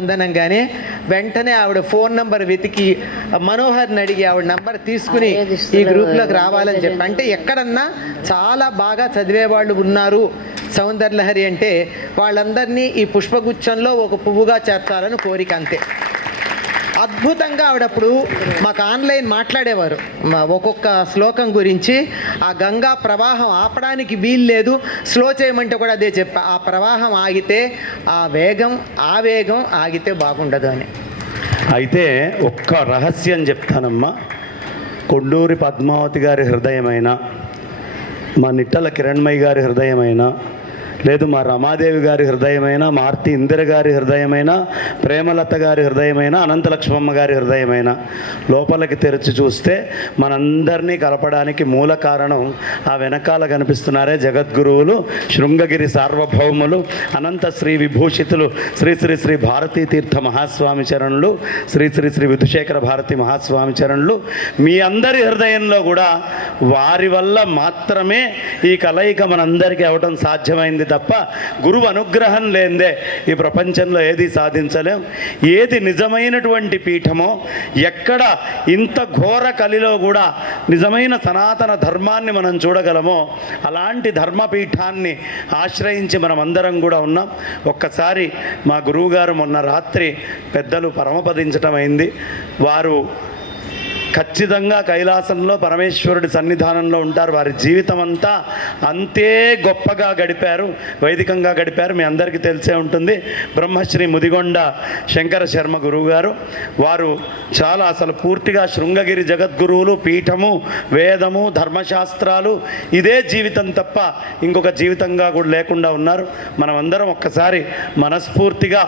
ఉందనగానే వెంటనే ఆవిడ phone number వెతికి మనోహర్ని అడిగి ఆవిడ నంబర్ తీసుకుని ఈ గ్రూప్లోకి రావాలని చెప్పి, అంటే ఎక్కడన్నా చాలా బాగా చదివే వాళ్ళు ఉన్నారు సౌందర్యలహరి అంటే వాళ్ళందరినీ ఈ పుష్పగుచ్చంలో ఒక పువ్వుగా చేర్చాలని కోరిక, అంతే. అద్భుతంగా ఆవిడప్పుడు మాకు ఆన్లైన్ మాట్లాడేవారు ఒక్కొక్క శ్లోకం గురించి. ఆ గంగా ప్రవాహం ఆపడానికి వీలు లేదు, స్లో చేయమంటే కూడా అదే చెప్పా, ఆ ప్రవాహం ఆగితే ఆ వేగం ఆగితే బాగుండదు అని. అయితే ఒక్క రహస్యం చెప్తానమ్మా. కొండూరి పద్మావతి గారి హృదయమైన, మా నిట్టల కిరణ్మయ్య గారి హృదయమైన, లేదు మా రమాదేవి గారి హృదయమైన, మార్తి ఇందిర గారి హృదయమైన, ప్రేమలత గారి హృదయమైన, అనంతలక్ష్మమ్మ గారి హృదయమైన లోపలికి తెరిచి చూస్తే మనందరినీ కలపడానికి మూల కారణం ఆ వెనకాల కనిపిస్తున్నారే జగద్గురువులు, శృంగగిరి సార్వభౌములు, అనంత శ్రీ విభూషితులు శ్రీ శ్రీ శ్రీ భారతీ తీర్థ మహాస్వామి చరణులు, శ్రీ శ్రీ శ్రీ విధుశేఖర భారతి మహాస్వామి చరణులు. మీ అందరి హృదయంలో కూడా వారి వల్ల మాత్రమే ఈ కలయిక మనందరికీ అవటం సాధ్యమైంది తప్ప గురువు అనుగ్రహం లేనిదే ఈ ప్రపంచంలో ఏది సాధించలేం. ఏది నిజమైనటువంటి పీఠమో, ఎక్కడ ఇంత ఘోర కలిలో కూడా నిజమైన సనాతన ధర్మాన్ని మనం చూడగలమో అలాంటి ధర్మపీఠాన్ని ఆశ్రయించి మనం అందరం కూడా ఉన్నాం. ఒక్కసారి మా గురువుగారు మొన్న రాత్రి పెద్దలు పరమపదించటం అయింది. వారు ఖచ్చితంగా కైలాసంలో పరమేశ్వరుడి సన్నిధానంలో ఉంటారు. వారి జీవితం అంతా అంతే గొప్పగా గడిపారు, వైదికంగా గడిపారు. మీ అందరికీ తెలిసే ఉంటుంది. బ్రహ్మశ్రీ ముదిగొండ శంకర శర్మ గురువు గారు, వారు చాలా అసలు పూర్తిగా శృంగగిరి జగద్గురువులు, పీఠము, వేదము, ధర్మశాస్త్రాలు ఇదే జీవితం తప్ప ఇంకొక జీవితంగా కూడా లేకుండా ఉన్నారు. మనమందరం ఒక్కసారి మనస్ఫూర్తిగా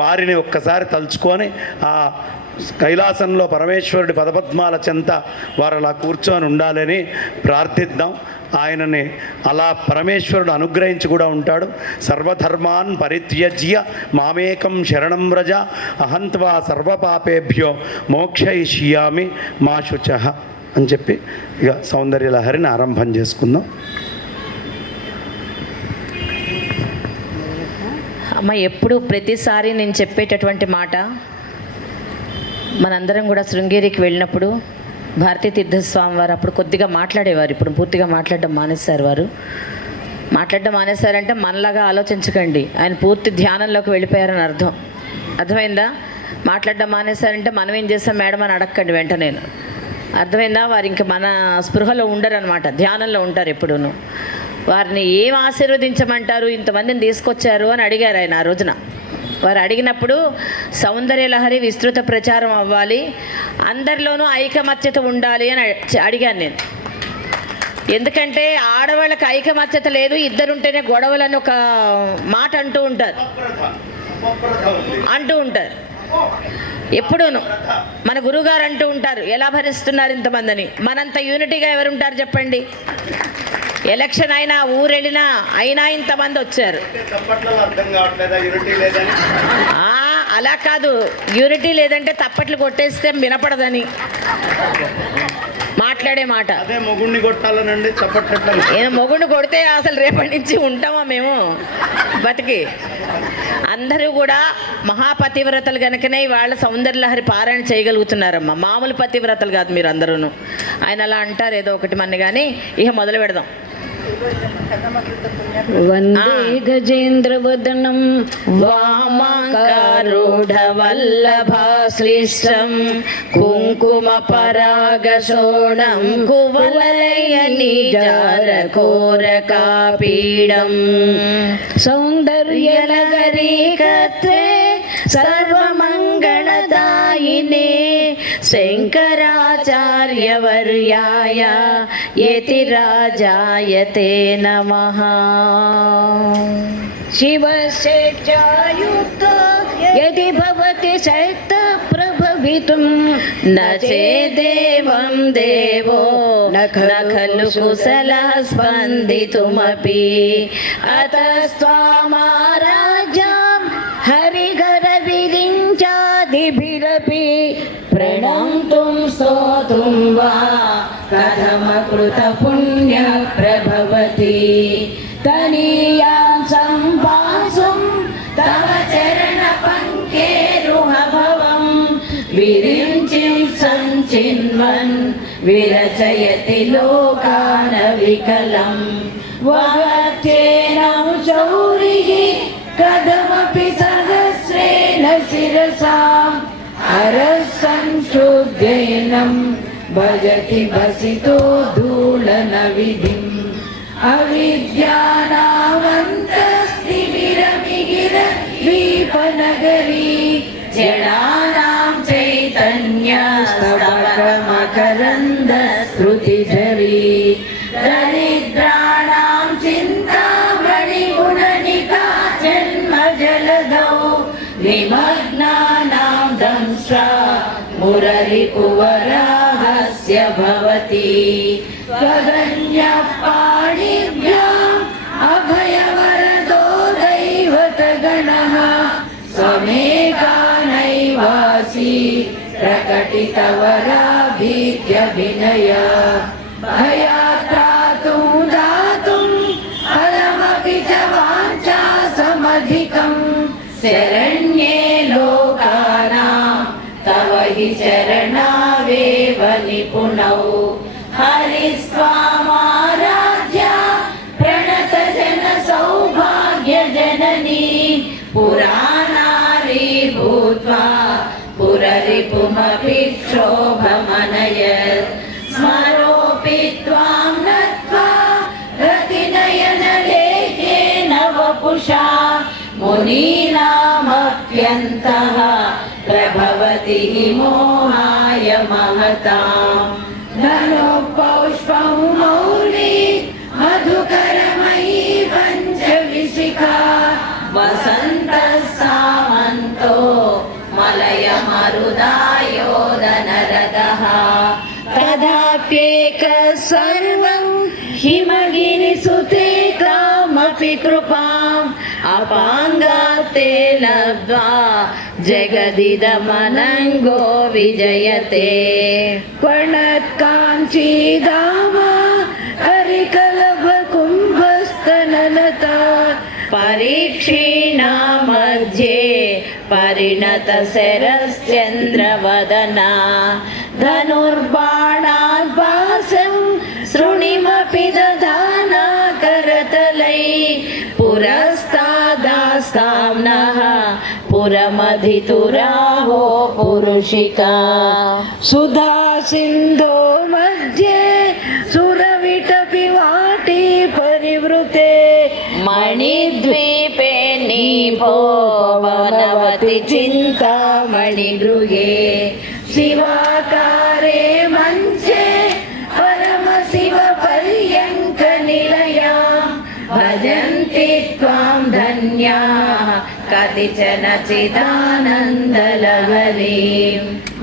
వారిని ఒక్కసారి తలుచుకొని ఆ కైలాసంలో పరమేశ్వరుడి పదపద్మాల చెంత వారు అలా కూర్చొని ఉండాలని ప్రార్థిద్దాం. ఆయనని అలా పరమేశ్వరుడు అనుగ్రహించి కూడా ఉంటాడు. సర్వధర్మాన్ పరిత్యజ్య మామేకం శరణం వ్రజ అహంత్వా సర్వపాపేభ్యో మోక్షయిష్యామి మా శుచః అని చెప్పి ఇక సౌందర్యలహరిని ఆరంభం చేసుకుందాం. అమ్మ, ఎప్పుడు ప్రతిసారి నేను చెప్పేటటువంటి మాట, మనందరం కూడా శృంగేరికి వెళ్ళినప్పుడు భారతీ తీర్థస్వామి వారు అప్పుడు కొద్దిగా మాట్లాడేవారు, ఇప్పుడు పూర్తిగా మాట్లాడడం మానేశారు. వారు మాట్లాడడం మానేశారంటే మనలాగా ఆలోచించకండి, ఆయన పూర్తి ధ్యానంలోకి వెళ్ళిపోయారని అర్థమైందా? మాట్లాడడం మానేశారంటే మనం ఏం చేస్తాం మేడం అని అడగండి వెంటనే, అర్థమైందా? వారు ఇంకా మన స్పృహలో ఉండరు అనమాట, ధ్యానంలో ఉంటారు ఎప్పుడూను. వారిని ఏం ఆశీర్వదించమంటారు, ఇంతమందిని తీసుకొచ్చారు అని అడిగారు ఆయన ఆ రోజున. వారు అడిగినప్పుడు సౌందర్యలహరి విస్తృత ప్రచారం అవ్వాలి, అందరిలోనూ ఐకమత్యత ఉండాలి అని అడిగాను నేను. ఎందుకంటే ఆడవాళ్ళకి ఐకమత్యత లేదు, ఇద్దరుంటేనే గొడవలని ఒక మాట అంటూ ఉంటారు ఎప్పుడూను. మన గురువుగారు అంటూ ఉంటారు, ఎలా భరిస్తున్నారు ఇంతమందిని, మనంత యూనిటీగా ఎవరుంటారు చెప్పండి? ఎలక్షన్ అయినా ఊరెళ్ళినా అయినా ఇంతమంది వచ్చారు. అలా కాదు, యూనిటీ లేదంటే తప్పట్లు కొట్టేస్తే వినపడదని మాట్లాడే మాట. మొగుడిని కొట్టాలనండి, మొగుడిని కొడితే అసలు రేపటి నుంచి ఉంటామా మేము బతికి? అందరూ కూడా మహాపతివ్రతలు కనుకనే వాళ్ళ సౌందర్యలహరి పారాయణ చేయగలుగుతున్నారమ్మా, మామూలు పతివ్రతలు కాదు మీరు అందరూను. ఆయన అలా అంటారు ఏదో ఒకటి మన, కానీ ఇక మొదలు పెడదాం. వందే గజేంద్రవదనం వామాంకారూఢవల్లభాశ్లిష్టం కుంకుమ పరాగశోణం కువలయనిజారకోరకాపీడం సౌందర్యలహరీకర్త్రే సర్వమంగళదాయినే శంకరాచార్యవర్యాయ యతిరాజాయతే నమః. శివస్యేచ్ఛాయుక్తో యది భవతి శక్త ప్రభవితుం న చేదేవం దేవో న ఖలు కుశలః స్పందితుమపి అతస్త్వామారాజ్యం హరిఘర విరించాదిభిరపి ప్రణంతుం స్తోతుం వా కథమకృత పుణ్య ప్రభవతి తనీయాం సంపాసుం తవ చరణ పంకే विरिञ्चिं सञ्चिन्वन् विरचयति लोकानविकलम् वहत्येनं शौरिः कथमपि सहस्रेण शिरसाम् हरसंशुद्धेनं भजति भसितो धूलनविधिम् अविद्यानामन्तस्तिमिरमिगिरद्वीपनगरी जडानां चैतन्यस्तबकमकरन्दश्रुतिधरी दरिद्राणां चिन्तामणिगुणनिका जन्मजलधौ निमग्नानां दंष्ट्रा मुररिपुवराहस्य भवति त्वदन्यपाणिभ्याम् अभयवरदो दैवतगणः स्वमेकानैवासि प्रकटितवराभीत्यभिनय भयात्रातुं दातुं फलमपि च वाञ्छासमधिकम् शरण्ये लोकानां तव हि चरणावेव निपुणौ हरिस्त्वामाराध्या प्रणतजनसौभाग्यजननी पुराणारी भूत्वा पुररिपुमपि क्षोभमनयत् स्मरोऽपि त्वां नत्वा रतिनयनलेखेन वपुषा मुनीनामप्यन्तः प्रभवति हि मोहाय महताम् ननो पौष्पं मौली मधुकरमयी पञ्चविशिखा वसन्तः सामन्तो मलयमरुदायोदनरदः तदाप्येकः सर्वं हिमगिरिसुते तामपि कृपाम् अपाङ्गात्ते लब्ध्वा जगदिदमनङ्गो विजयते पर्णत्काञ्चीधाम हरिकलभकुम्भस्तनलता परीक्षीणा मध्ये परिणतशरश्चन्द्रवदना धनुर्बाणाद्भासं शृणिमपि दधाना करतलै पुरस्तादास्तां नः पुरमधितुराहो पुरुषिका सुधा सिन्धो मध्ये सुरविटपि वाटी परिवृते मणिद्वीपे नीपो वनवति चिन्तामणिगृहे शिवाकारे मञ्चे परमशिवपर्यङ्कनिलया भजन्ति त्वां धन्याः कतिचन चिदानन्दलहरीं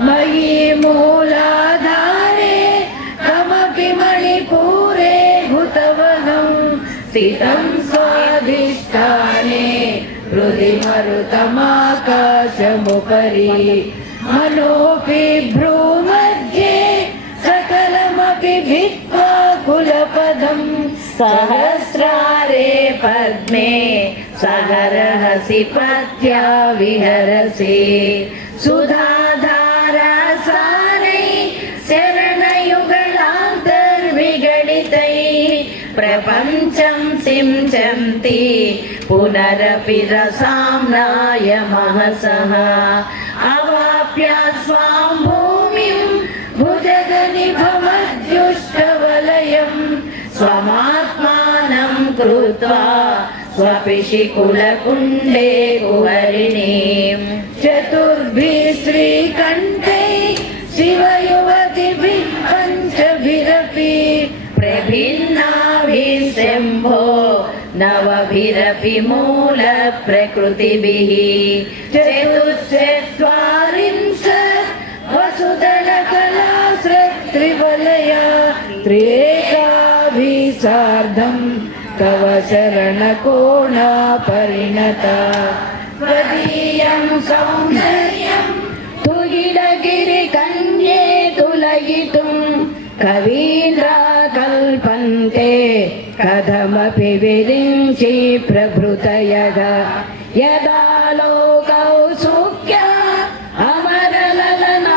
मयि मूलाधारे कमपि मणिपुरे भूतवनं स्थितं स्वाधिष्ठाने हृदि मरुतमाकाशमुपरि मनोऽपि भ्रूमध्ये सकलमपि भित्त्वा कुलपदं सहस्रारे पद्मे सहरहसि पत्या विहरसि सुधाधारासारै शरणयुगलान्तर्विगलितै प्रपञ्चं सिञ्चन्ति पुनरपि रसाम्नाय महसः अवाप्य स्वां भूमिं भुजगनिभमद्युष्टवलयं स्वमात्मानं कृत्वा स्वपिशिकुलकुण्डे कुहरिणीं चतुर्भिः श्रीकण्ठै शिवयुवतिभिः पञ्चभिरपि प्रभिन्नाभिः शम्भो नवभिरपि मूलप्रकृतिभिः चतुश्चत्वारिंशत् वसुदलकलाश्रत्रिवलया त्र्येकाभिः सार्धं तव शरणकोणा परिणता त्वदीयं सौन्दर्यं तुगिलगिरिकन्ये तुलयितुं कवीन्द्रा कल्पन्ते कथमपि विरिञ्चि प्रभृतयः यदा लोकौ सुख्या अमरललना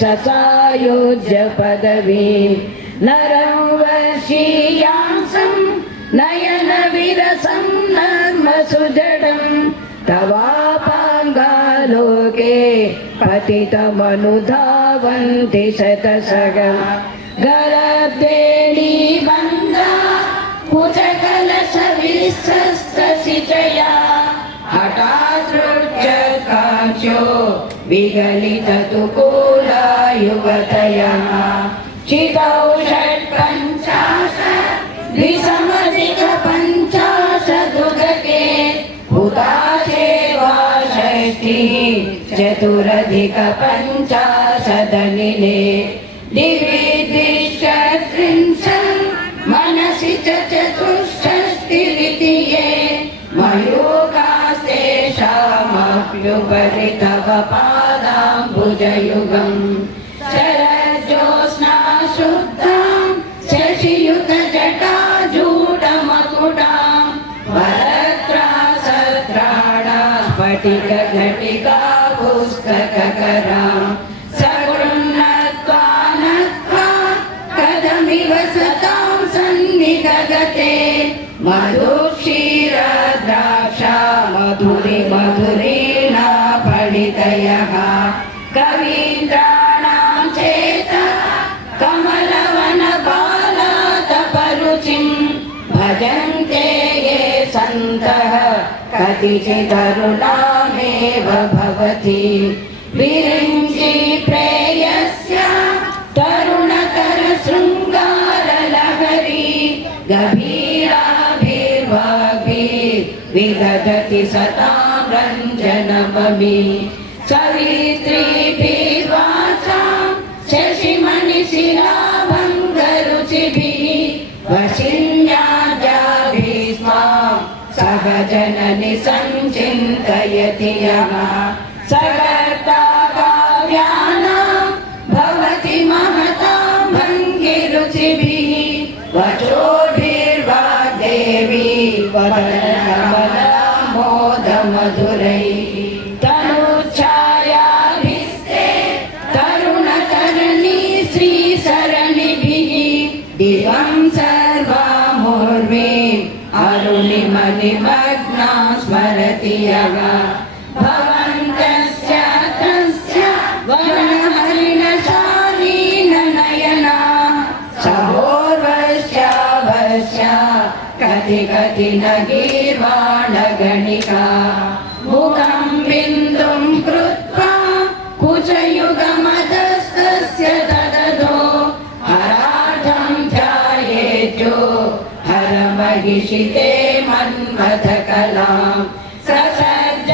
ससायुज्य पदवी नरं वशीयांसं नयन विरसं नर्मसुजडं तवापाङ्गालोके पतितमनुधावन्ति शतसगं गलद्वेणी बन्धा कुचकलशविश्वस्तसिचया हठात्रुच्यकाङ्क्षो विगलिततुकूला युवतयः चितौ षट्पञ्चाशत् द्विसमधिकपञ्चाशदुदके हुताशेवा षष्टिः चतुरधिकपञ्चाशदनिले दिवि द्विषत्रिंशत् मनसि च चतुष्षष्टिरितिये मयूखास्तेषामप्युपरि तव पादाम्बुजयुगम् शरज्योत्स्ना शुद्धां शशियुतजटाजूटमकुटां वरत्रासत्राणा स्फटिकघटिका पुस्तककरां सगृह्णत्वा नत्वा कदमिव सतां सन्निगते मधुक्षीरद्राक्षा मधुरिमधुरेणा फलितयः कवीन्द्राणां चेता कमलवनबालातपरुचिं भजन्ते ये सन्तः कतिचिदरुणामेव भवति विरिञ्चि प्रेयस्य तरुणकरशृङ्गारलहरी गभीराभिर्वाग्भिर्विदधति सतां रञ्जनममी सवित्रीभिर्वाचां शशिमणिशिलाभङ्गरुचिभिः वशिन्याद्याभिस्मां सहजननि सञ्चिन्तयति यः सगर्ता काव्यानां भवति महतां भङ्गिरुचिभिः वचोभिर्वाग्देवी वदनकमलामोदमधुरैः तनुच्छायाभिस्ते तरुणतरणी श्रीसरणिभिः दिवं सर्वामुर्वीम् अरुणिमनिमग्ना स्मरति यः भवन्तस्य तस्य वनहरिणशालीननयना सहोर्वश्यावश्य कति कति न गीर्वाणगणिका मुखं बिन्दुं कृत्वा कुचयुगमधस्तस्य ददधो हराढं ध्यायेद्यो हरमहिषिते मन्मथकलां ससर्ज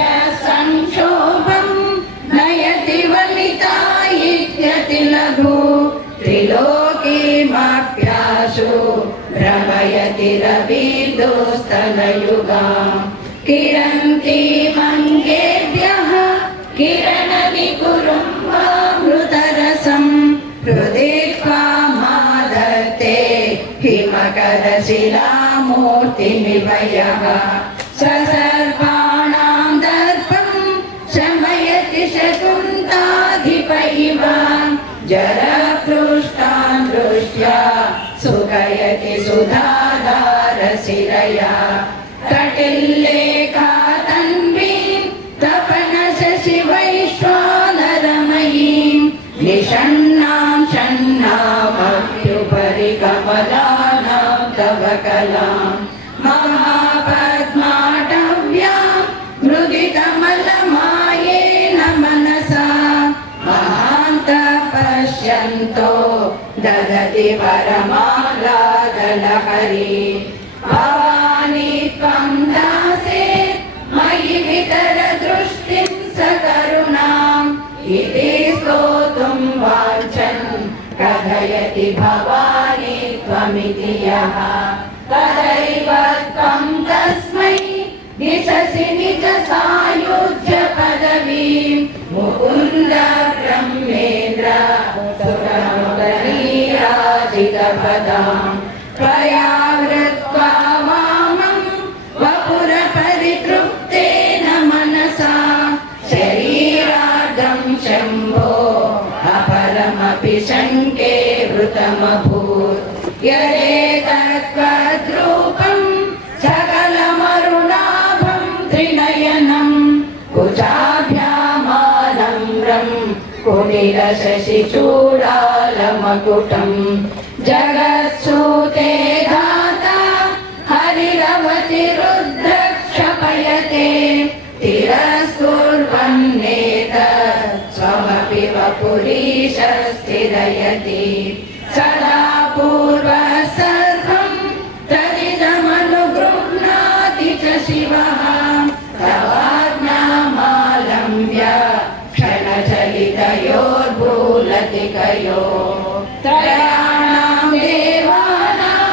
संक्षोभं नयति वलितायित्यति लघु त्रिलोकीमाप्याशु भ्रमयति रविदोस्तनयुगां किरन्ति मङ्गेभ्यः किरणनिकुरुम्बामृतरसं हृदित्वा मादत्ते हिमकरशिलामूर्तिमिव यः ससर्पाणां दर्पं शमयति शकुन्ताधिप इव जलपृष्ठान् दृष्ट्या सुखयति सुधाधारशिरया कटिल्लेखा तन्वीं तपनशशिवैश्वानरमयीं निषण्णां षण्णामप्युपरि कमलानां तव कलां महापद्माटव्यां मृदितमलमायेन मनसा महान्तः पश्यन्तो ददति वरमालादलहरी भवानी त्वं दासे मयि वितरदृष्टिं सकरुणाम् इति स्तोतुं वाञ्छन् कथयति भवानी त्वमिति यः तदैव त्वं तस्मै दिशसि निज सायुज्य पदवीं मुकुन्द ब्रह्मेन्द्र सुरमुरलीराजितपदां त्वया वृत्वा वामं वपुरपरितृप्तेन मनसा शरीरार्धं शम्भो अपरं यदेतत्त्वद्रूपं सकलमरुणाभं त्रिनयनं कुचाभ्यामानम्रं कुटिलशशिचूडालमकुटं जगत्सूते धाता हरिरवतिरुद्रक्षपयते तिरस्कुर्वन्नेत स्वमपि वपुरीशस्थिरयति सदा पूर्वः सर्वं तदिदमनुगृह्णाति च शिवः तवाज्ञामालम्ब्य क्षणचलितयोर्भूलतिकयो त्रयाणां देवानां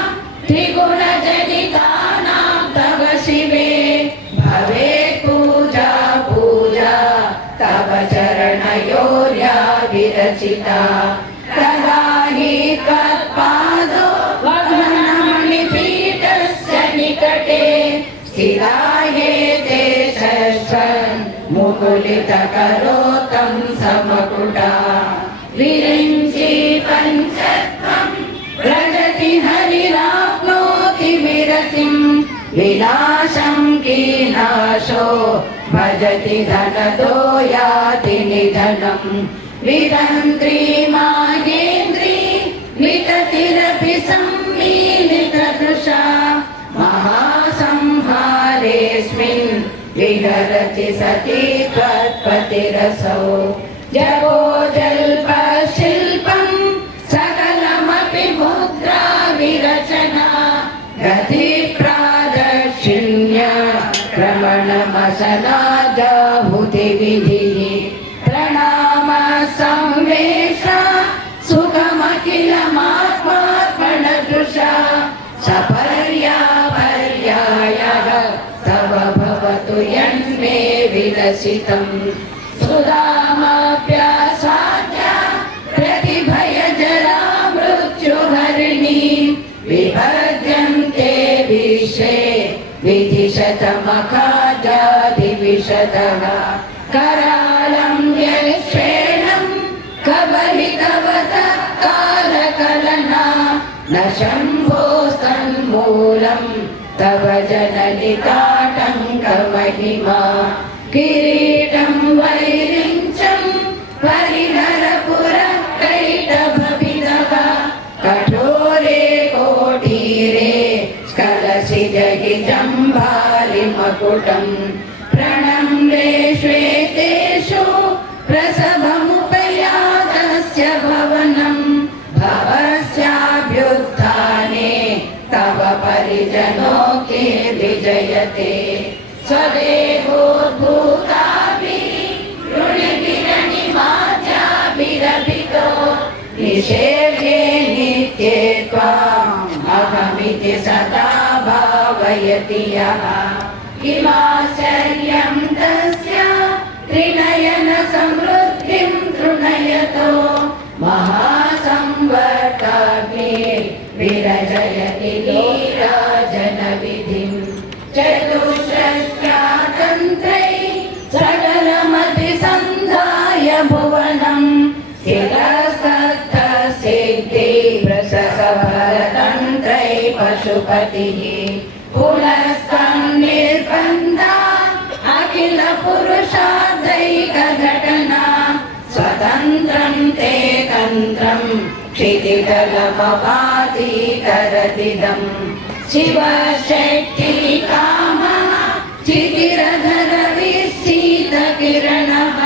त्रिगुणजनितानां तव शिवे भवेत् पूजा पूजा तव चरणयोर्या विरचिता तदा हि त्वत्पादो वह्नमणिपीठस्य निकटे स्थिता ये ते शश्वन् मुकुलितकरोतं समकुटा विरिञ्चि पञ्चत्वं व्रजति हरिराप्नोति विरतिं विनाशं कीनाशो भजति धनदो याति निधनम् वितन्त्री माहेन्द्री विततिरपि सम्मीलितदृशा महासंहारेऽस्मिन् विहरति सती त्वत्पतिरसौ जगो जल्पशिल्पं सकलमपि मुद्रा विरचना गतिप्रादक्षिण्य क्रमणमसनादाहुतिविधिः प्रणाम संवेश सुखमखिलमात्मात्मनदृशा सपर्यापर्यायः तव भवतु यन्मे विलसितम् सुधामप्यासाद्य प्रतिभयजरा मृत्युहरिणी विभद्यन्ते विश्वे विधिशतमखाजादिविशदः करालं यश्वेणं कबलितवतः कालकलना न शम्भोस्तन्मूलं तव जननिताटङ्कमहिमा किरीटं वैरिञ्चं परिहरपुरः कैटभविदः कठोरे कोटीरे स्खलसिजहि जम्भालिमकुटम् प्रणम्रे श्वेतेषु प्रसभमुपयातस्य भवनं भवस्याभ्युत्थाने तव परिजनो के विजयते स्वदेहोद्भूताभिः ऋणिभिरणिमाद्याभिरभितो निषेव्ये नित्ये त्वाम् अहमिति सदा भावयति यः किमाश्चर्यं तस्य त्रिनयन समृद्धिं तृणयतो महासंवर्ताग्ने विरजयति नीराजनविधिं चतुष्षष्ट्यातन्त्रै सकलमभिसन्धाय भुवनं स्थिरस्तब्धसिद्धि प्रसभरतन्त्रै पशुपतिः पुनस्तं निर्बन्धा अखिल पुरुषादैकघटना स्वतन्त्रं ते तन्त्रं क्षितितलमपातीकरदिदं शिवशक्ति कामः चितिरधर विस्सितकिरणः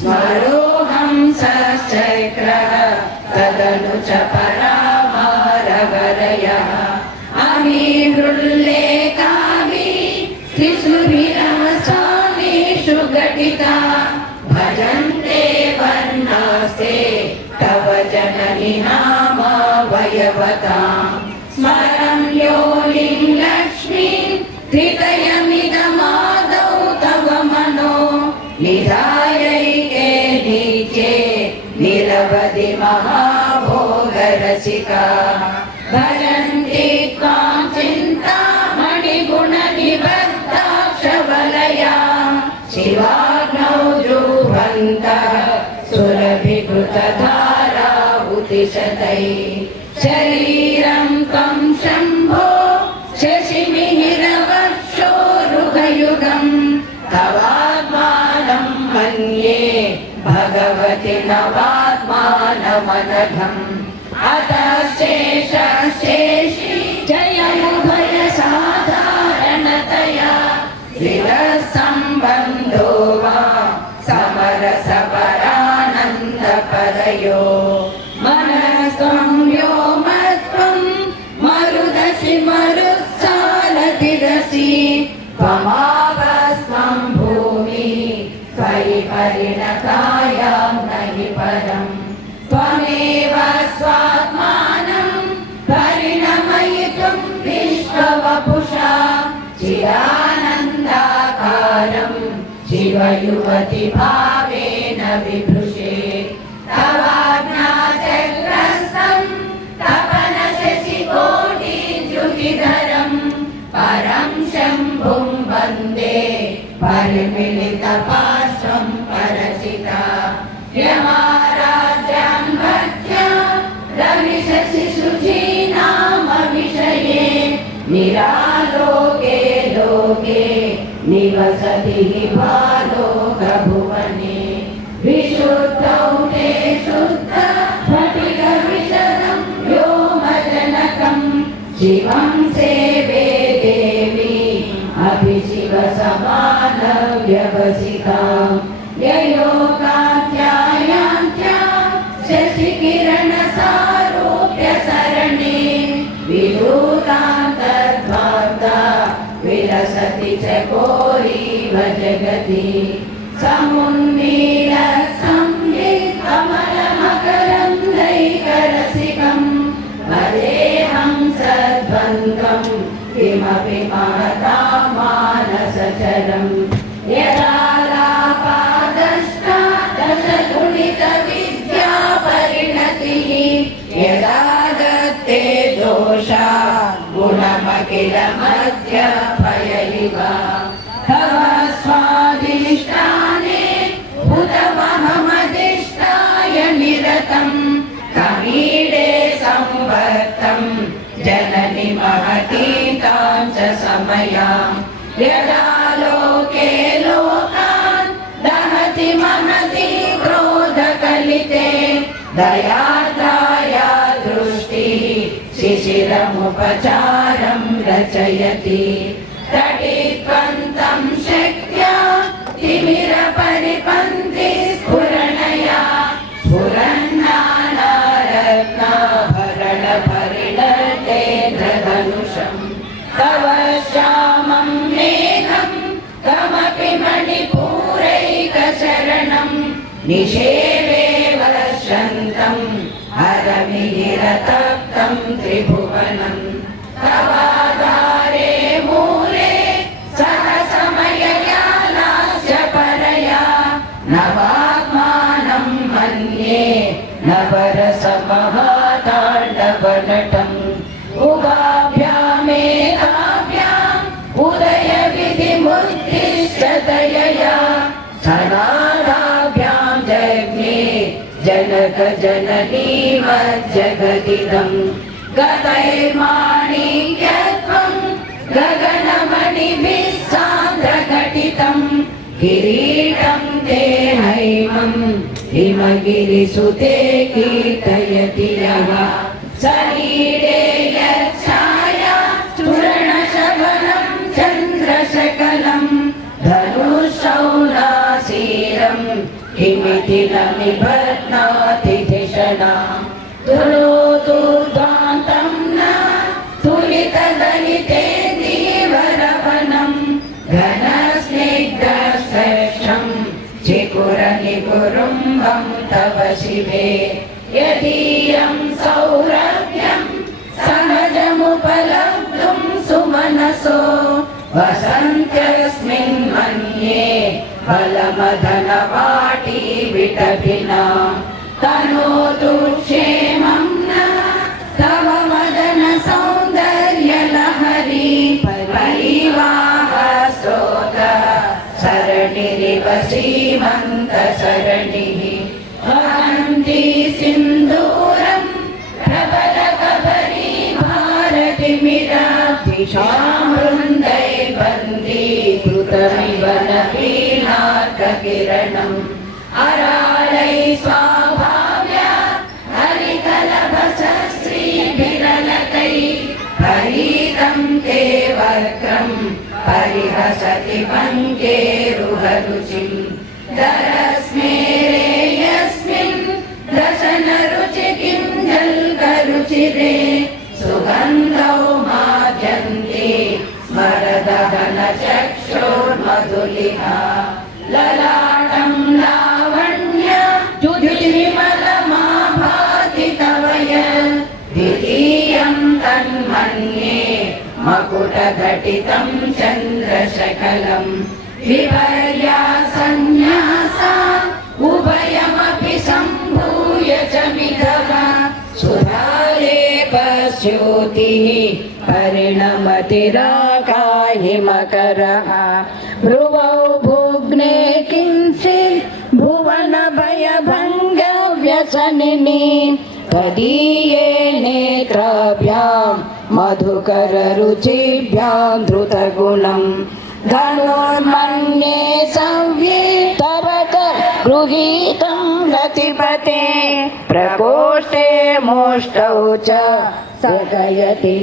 स्मरोऽहं सचक्रः तदनु च पराभारवरयः अमीहृल्लेखाभिः त्रिसुभिरवसानेषु घटिता भजन्ते वर्णास्ते तव जननि नामावयवताम् स्मरं योनिं लक्ष्मीं त्रितयमिदमादौ तव मनो निधायैके नित्ये निरवधि महाभोगरसिका भजन्ति त्वां चिन्तामणिगुणनिबद्धाक्षवलया शिवाग्नौ जुह्वन्तः सुरभिकृतधाराहुतिशतैः शरीरं शशिमिहिरवर्षोरुहयुगम् तवात्मानं मन्ये भगवति नवात्मानमनघम् अतः शेषशेषि जयमुभय साधारणतया विरसम्बन्धो वा समरसपरानन्दपरयो मनस्त्वं व्योमत्वं मरुदसि मरुत्सारतिरसि त्वमावस्त्वं भूमि त्वयि परिणतायां नहि परम् त्वमेव स्वात्मानं परिणमयितुं विश्ववपुषा चिदानन्दाकारं शिवयुवति भावेन विभृशे तवाज्ञाचक्रस्तं तपनशशिकोटिद्युतिधरं परं शम्भुं वन्दे परिमिलितपार्श्वं परचिता यमाराज्यं भक्त्या रविशशिशुचीनामविषये निरालोके लोके निवसति बालो भुवने विशुद्धौ ते शुद्ध स्फटिकविशदं व्योमजनकं शिवं सेवे देवी अभि शिवसमानव्यवसितां ययोगाध्यायान्त्या शशिकिरणसारूप्य सरणे विदूतान्तर्ध्वान्ता विलसति च कोरीव जगति समुन्मीलसंवित्कमलमकरन्दैकरसिकं वदेऽहं सद्वन्द्वं किमपि महतां मानसचरम् यदा लापादष्टादशगुणितविद्या परिणतिः यदा दत्ते दोषा गुणमखिलमध्यपयैव तव स्वाधिष्ठाने भूतमहमधिष्ठाय निरतं कमीडे संवर्तं जननि महतीतां च समयां यदा लोके लोकान् दहति महती क्रोधकलिते दयार्द्राया दृष्टिः शिशिरमुपचारं रचयति तटित्वन्तं शक्त्या तिमिरपरिपन्थिस्फुरणया स्फुरन्नानारत्नाभरणपरिणतेन्द्रधनुषम् तव श्यामं मेघं कमपि मणिपूरैकशरणं निषेवे वर्षन्तं हरमिहिरतप्तं त्रिभुवनं तवाधारे मूले सहसमययालास्य परया नवात्मानं मन्ये नवरसमहाताण्डवनटम् उभाभ्यामेकाभ्याम् उदयविधिमुद्दिश्य दयया सनादाभ्यां जग्ने जनक जननीमज्जगदिदं गतैर्माणिक्यत्वं गगनमणिभिः सान्द्रघटितं किरीटं ते हैमं हिमगिरिसुते कीर्तयति यः सनीडे यच्छाया चूर्णशबलं चन्द्रशकलं धनुषौनासीरं किमिति न निबध्नाति धिषणा तुलोदुर्दान्तं न तुलितदलितेन्दीवरवनं घनस्निग्धश्रेष्ठं चिकुरनिकुरुम्बं तव शिवे यदीयं सौरभ्यं सहजमुपलब्धुं सुमनसो वसन्त्यस्मिन् मन्ये बलमदनवाटी विटभिना तनोतु क्षेमं न तव वदन सौन्दर्यलहरी परिवाह स्रोत सरणिरिव श्रीमन्तसरणिः वहन्ति सिन्दूरं प्रबलकबरी भारतिमिराभिषेकं निशामृन्दै बन्दीकृतमिव नवीनार्ककिरणम् अराळै स्वाभाव्य हरितलभसश्रीभिरलकै हरितं ते वक्त्रं परिहसति पङ्केरुहरुचिं दरस्मेरे यस्मिन् दशनरुचिकिञ्जल्करुचिरे सुगन्धौ माद्यन्ते स्मरदहनचक्षुर्मधुलिहा ललाटं लावण्य द्युतिविमलमाभाति तव यत् द्वितीयं तन्मन्ये मकुटघटितं चन्द्रशकलं विपर्यासन्न्यासा उभयमपि सम्भूय च मिथव सुधालेपस्योतिः परिणमतिराकाहि मकरः भ्रुवौ भुग्ने किञ्चित् भुवनभयभङ्गव्यसनिनि तदीये नेत्राभ्यां मधुकररुचिभ्यां धृतगुणं धनुर्मन्ये सव्ये तरकर गृहीतं रतिपते प्रकोष्ठे मोष्टौ च सकयति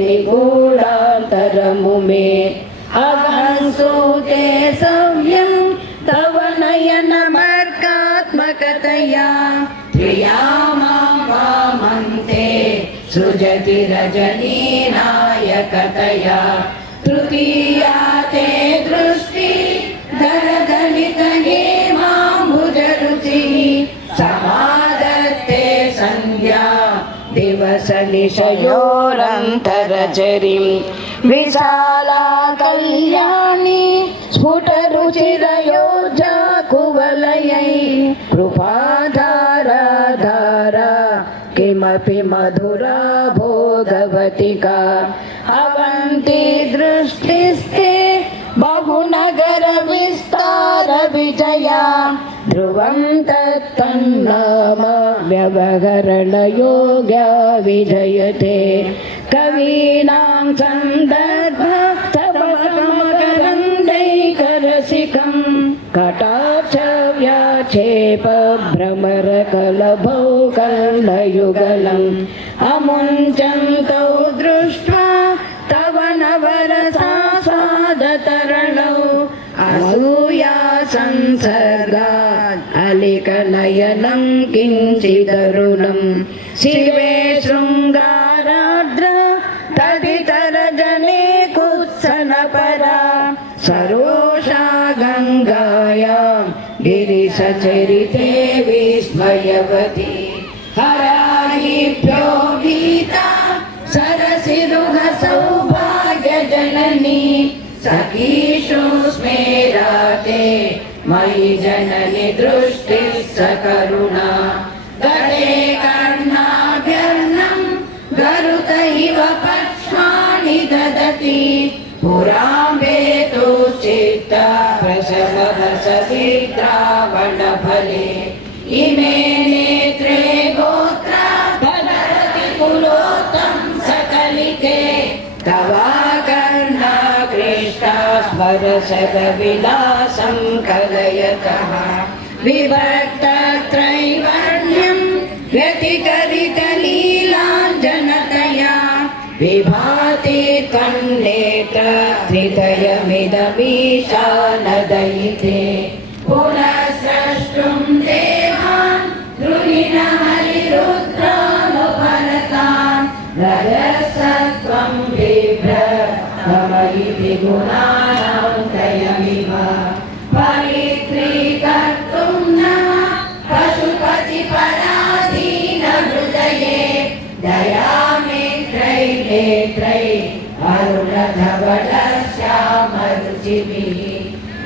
निगूढान्तरमुमे अहंसु ते सव्यं तव नयनमर्कात्मकतया प्रिया मां वामन्ते सृजति रजनीनायकतया तृतीया ते दृष्टि दरदलित हेमाम्बुजरुचिः समादत्ते सन्ध्या दिवस निशयोरन्तरचरीं विशाला कल्याणी स्फुटरुचिरयोजा कुवलयै कृपाधारा धारा किमपि मधुरा भोगवतिका अवन्ति दृष्टिस्ते बहुनगर विस्तार विजया ध्रुवं तत्तन्नाम व्यवहरणयोग्या विजयते कवीनां सन्दर्भ तव मकरन्दैकरसिकं कटाक्षव्याक्षेप भ्रमरकलभौ कर्णयुगलम् अमुञ्चन्तौ दृष्ट्वा तव नवरसास्वादतरणौ असूया संसर्गात् अलिकनयनं किञ्चिदरुणं शिवे शृङ्गारार्द्र तदितरजने कुत्सनपरा सरोषा गङ्गायां गिरिशचरिते विस्मयवती हराहिभ्यो भीता सरसिरुह सौभाग्यजननी सखीषु स्मेराते मयि जननि दृष्टिः सकरुणा गणे कर्णाभ्यर्णं गरुत इव पक्ष्माणि ददति पुराम्बे तु चित्ता प्रशमभसविद्रावणफले इमे नेत्रे गोत्रा भवति कुलोत्तं सकलिके तवाकर्णा कृष्टा स्मरशतविलासं कलयतः विभक्तत्रैवर्ण्यं व्यतिकरितलीलाञ्जनतया विभाति त्वन्नेत्र हृदयमिदमीशानदयिते पुनः स्रष्टुं देवान् द्रुहिणः हरिरुद्रानुपरतान् रजसत्वं बिभ्र तव इति गुणानां त्रयमिव परित्रीकर्तुं नः पशुपतिपराधीनहृदये दयामित्रै नेत्रै अरुणधवलश्यामरुचिभिः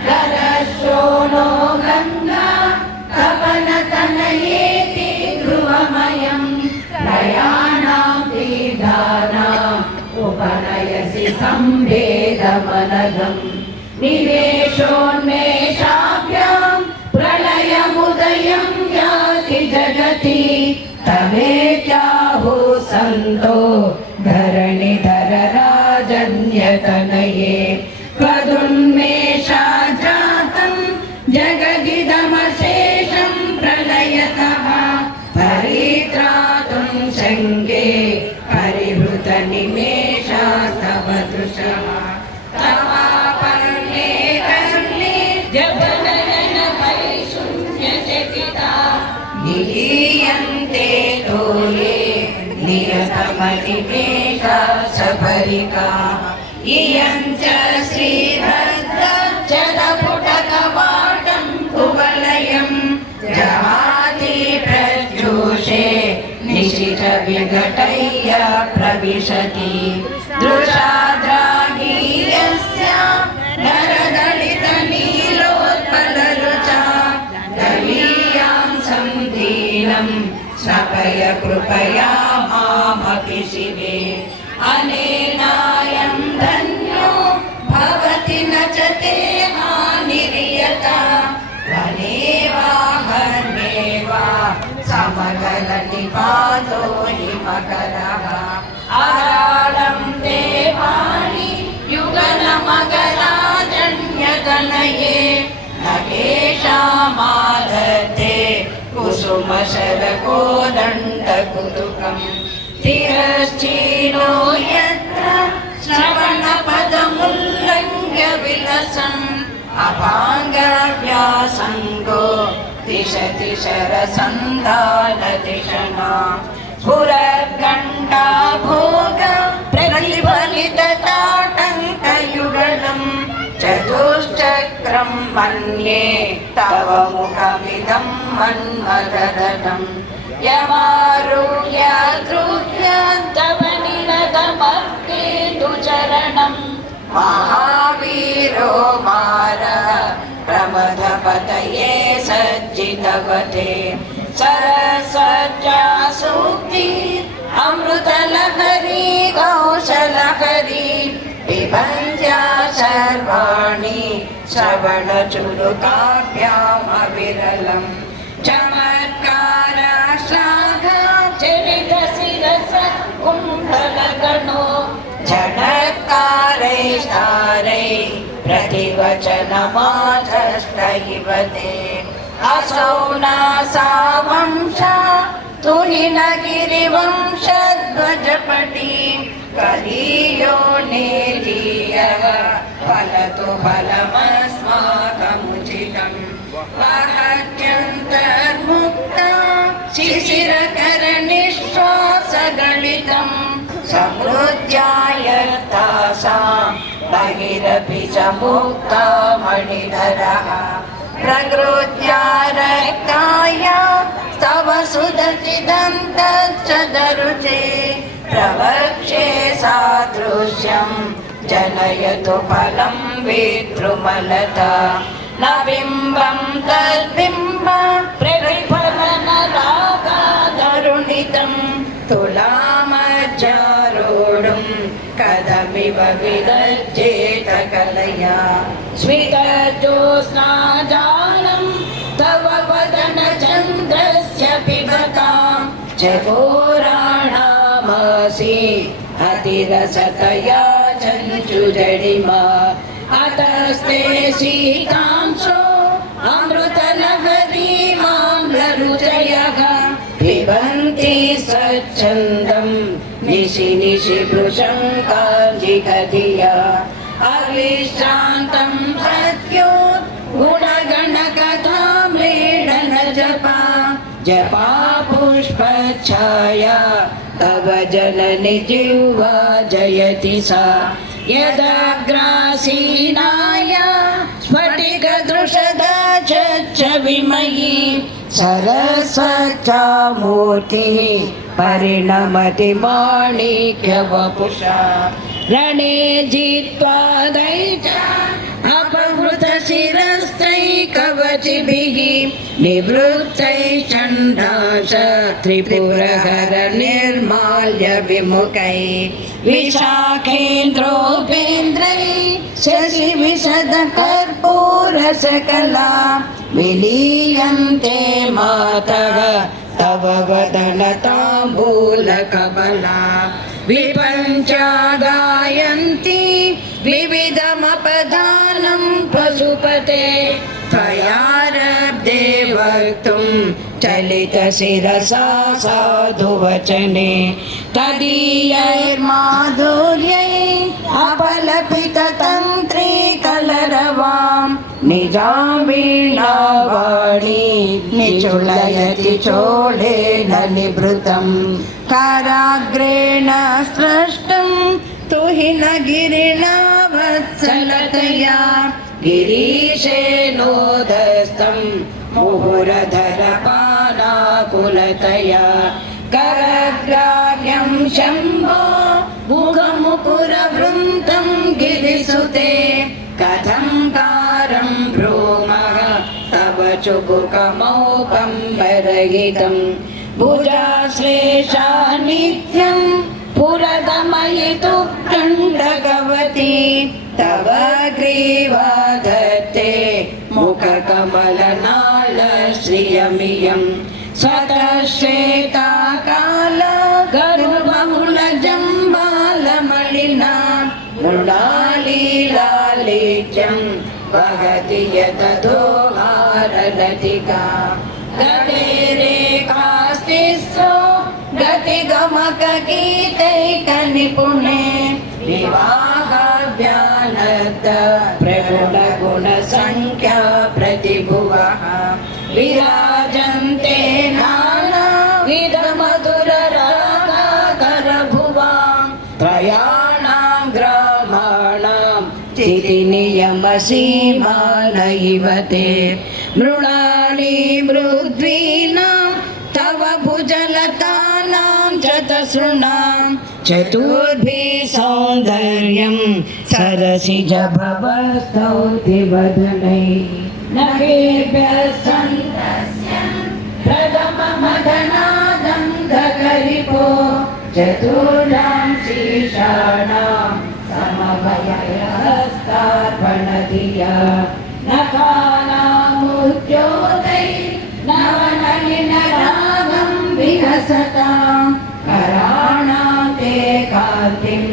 कलशोणो गङ्गा कपनतनयेति ध्रुवमयं प्रयाणां तीर्थानाम् उपनयसि सम्भेदमनघम् निवेशोन्मेषाभ्यां प्रलयमुदयं याति जगति तमेत्याहुः सन्तो धरणिधर राजन्य तनये त्वदुन्मेषाजातं जगदिदमशेषं प्रलयतः परित्रातुं शङ्गे परिहृतनिमेषा तव दृशः तवापन्ने कर्णे जगनयन वैशून्यचकिता निलीयन्ते तोये नियतमनिमेषा सफरिका इयं च श्रीभद्रचरपुटकवाटं कुवलयं जहाति प्रत्यूषे निशितविघटय्य प्रविशति दृशाद्रागीयस्य नरदलितनीलोत्पलरुचा दलीयां सन्दीनं स्नपय कृपया मामपि शिवे अनेनायं धन्यो भवति न च ते हानिर्यता वने वा हर्मे वा समगलति पादो हिमकरः अराळं देवानि युगलमगराजन्यगणये न केषामादत्ते कुसुमशरकोदण्डकुतुकम् तिरश्चीनो यत्र श्रवणपदमुल्लङ्घ्य विलसन् अपाङ्गव्यासङ्गो दिशति शरसन्धानदिशना स्फुरद्घण्टा भोग प्रतिफलितताटङ्कयुगलम् चतुश्चक्रं मन्ये तव मुखमिदं मन्मथदम् यमारुह्य द्रुह्य तव निरतमर्पेतु चरणं महावीरो मार प्रमथपतये सज्जितवते सरसज्जा सूक्ति अमृतलहरी कौशलहरी पिबन्त्या सर्वाणि श्रवणचुरुकाभ्यामविरलम् चमत्कार श्लाघ चरितशिरस कुण्डलगणो झटकारैस्तारै प्रतिवचनमाधष्टैव ते असौ नासावंशा तुहिनगिरिवंशध्वजपटी कलीयो नेलीयः फलतु फलमस्माकमुचितम् वहत्यन्तर्मुक्ता शिशिरकरनिःश्वासगलितम् समृद्ध्यायत्तासां बहिरपि च मुक्ता मणिधरः प्रकृत्या रक्ताय तव सुदति दन्तश्च दरुचे प्रवक्ष्ये सादृश्यं जनयतु फलं वेतृमलता न बिम्बं तद्बिम्ब प्रतिफलनरागादरुणितं तुलामज्जारूढुं कदमिव विरज्येत कलया स्मितज्योत्स्नाजालं तव वदनचन्द्रस्य पिबतां जघोराणामसि अतिरसतया चञ्चुजडिमा अतस्ते शीतांशो अमृतलहरी माम्लरुचयः पिबन्ति स्वच्छन्दं निशि निशि भृशं काञ्जिकधिया अविश्रान्तं सत्यो गुणगणकथा मेडन जपा जपा पुष्पच्छाया तव जननि जिह्वा जयति सा यदग्रासीनाय स्फटिकदृशदचच्च विमयी सरस्वत्या मूर्तिः परिणमति माणिक्यवपुषा रणे जित्वा दैत्या अपहृतशिरस्त्रैकवचिभिः निवृत्तैः चण्डाश त्रिपुरहर निर्माल्य विमुखैः विशाखेन्द्रोपेन्द्रैः शशिविशदकर्पूरसकला विलीयन्ते मातः तव वदनताम्बूलकबला विपञ्चा गायन्ति विविधमपदानं पशुपते त्वयारब्धे वक्तुं चलितशिरसा साधुवचने तदीयैर्माधुर्यै अपलपिततन्त्री कलरवां निजां वीणावाणी निचुलयति चोलेन निभृतं कराग्रेण स्पृष्टं तुहिनगिरिणा वत्सलतया गिरीशेनोदस्तं मुहुरधरपानाकुलतया करग्राह्यं शम्भो मुखमुकुरवृन्तं गिरिसुते कथं कारं भ्रूमः तव चुबुकमौपम्बरहितं भुजाश्लेषा नित्यं पुरगमयितु दण्डगवती तव ग्रीवा दत्ते मुखकमलनाळ श्रियमियं स्वतः श्वेताकाल गर्वमुलजम्बालमलिना मृणालीलालित्यं वहति यतदोहारलतिका गतेरेकास्तिस्रो गतिगमकगीतैकनिपुणे विवाहाभ्यानद्द प्रगुणगुणसङ्ख्या प्रतिभुवः विराजन्ते नानाविधमधुररागाकरभुवां त्रयाणां ग्रामाणां स्थितिनियमसीमानैव ते मृणाली मृद्वीनां तव भुजलतानां चतसृणां चतुर्भिः सौन्दर्यं सरसिजभवस्तौति वदनैः नखेभ्यः सन्तस्यं प्रथममदनादं दकरिपो चतुर्णां शीर्षाणां समवयहस्तार्पणधिया नखानामुद्योतै नवनलिनरागं विहसतां कराणां ते कान्तिं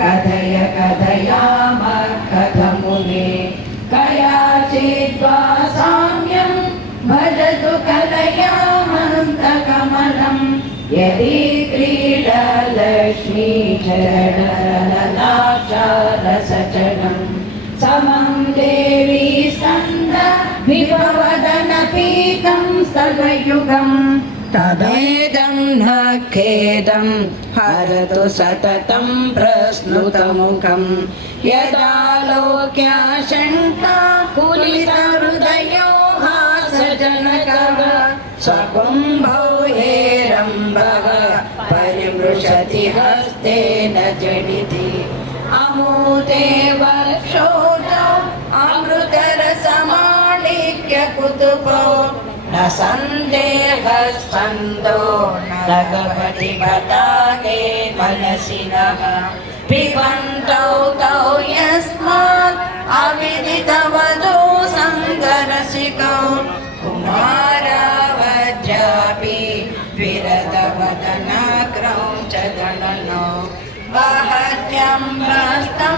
कथय कथयामः कथमुने कयाचिद्वा साम्यं भजतु कलयामन्तकमलं यदि क्रीडलक्ष्मी चरणललाक्षारसचनं समं देवी स्कन्द विभवदनपीतं सर्वयुगं तदेदं न खेदं हरतु सततं प्रस्नुतमुखं यदा लोक्याशङ्का कुलितहृदयो हासजनकः स्वकुम्भौ हेरम्बः परिमृशति हस्तेन जडिति अमूते वक्षोजौ अमृतरसमाणिक्यकुतुकौ न सन्देहस्पन्दो न गपति गतागे मनसि नः पिबन्तौ तौ यस्मात् अविदितवधू सङ्गरसिकौ कुमारावज्रापि विरतवदनक्रौ च दणनौ वहत्यम्बस्तं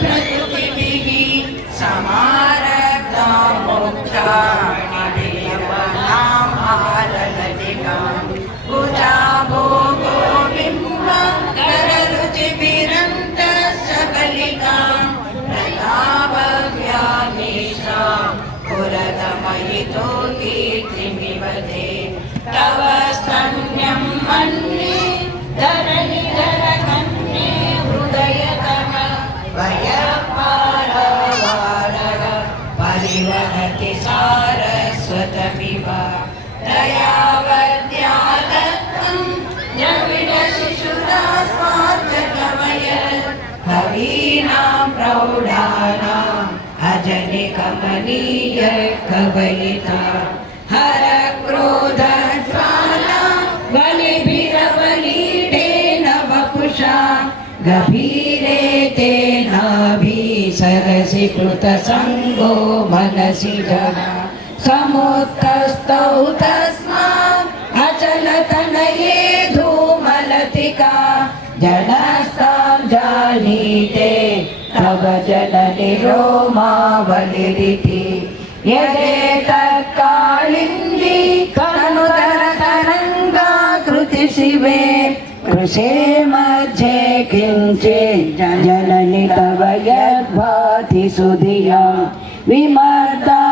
प्रकृतिभिः समारब्धा मोक्षाणिनाम् आरलतिकां भुजाभोगो बिम्बकररुचिभिरन्तः सकलिकां प्रतापव्यानिष्ठां पुरतमयितो कीर्तिमिव ते तव स्तन्यं मन्ये धरणिधरकन्ये हृदयतः वयपारवारः परिवहति सारस्वतमिव दयावद्या दत्तं द्रविडशिशुरा स्वार्थकवयत् कवीनां प्रौढानाम् अजनिकमनीय कवयिता हर क्रोधज्वाला बलिभिरवलीढेन वपुषा गभीरे तेनाभि सरसि कृतसङ्गो मनसि जन समुत्तस्तौ तस्मात् अचलतनये धूमलतिका जडस्ता नीते तव जननि रोमावलिरिति यदेतत्कालिन्दी तनुतरतरङ्गाकृति शिवे कृशे मध्ये किञ्चित् जननि तव यद्भाति सुधिया विमर्दादन्योन्यं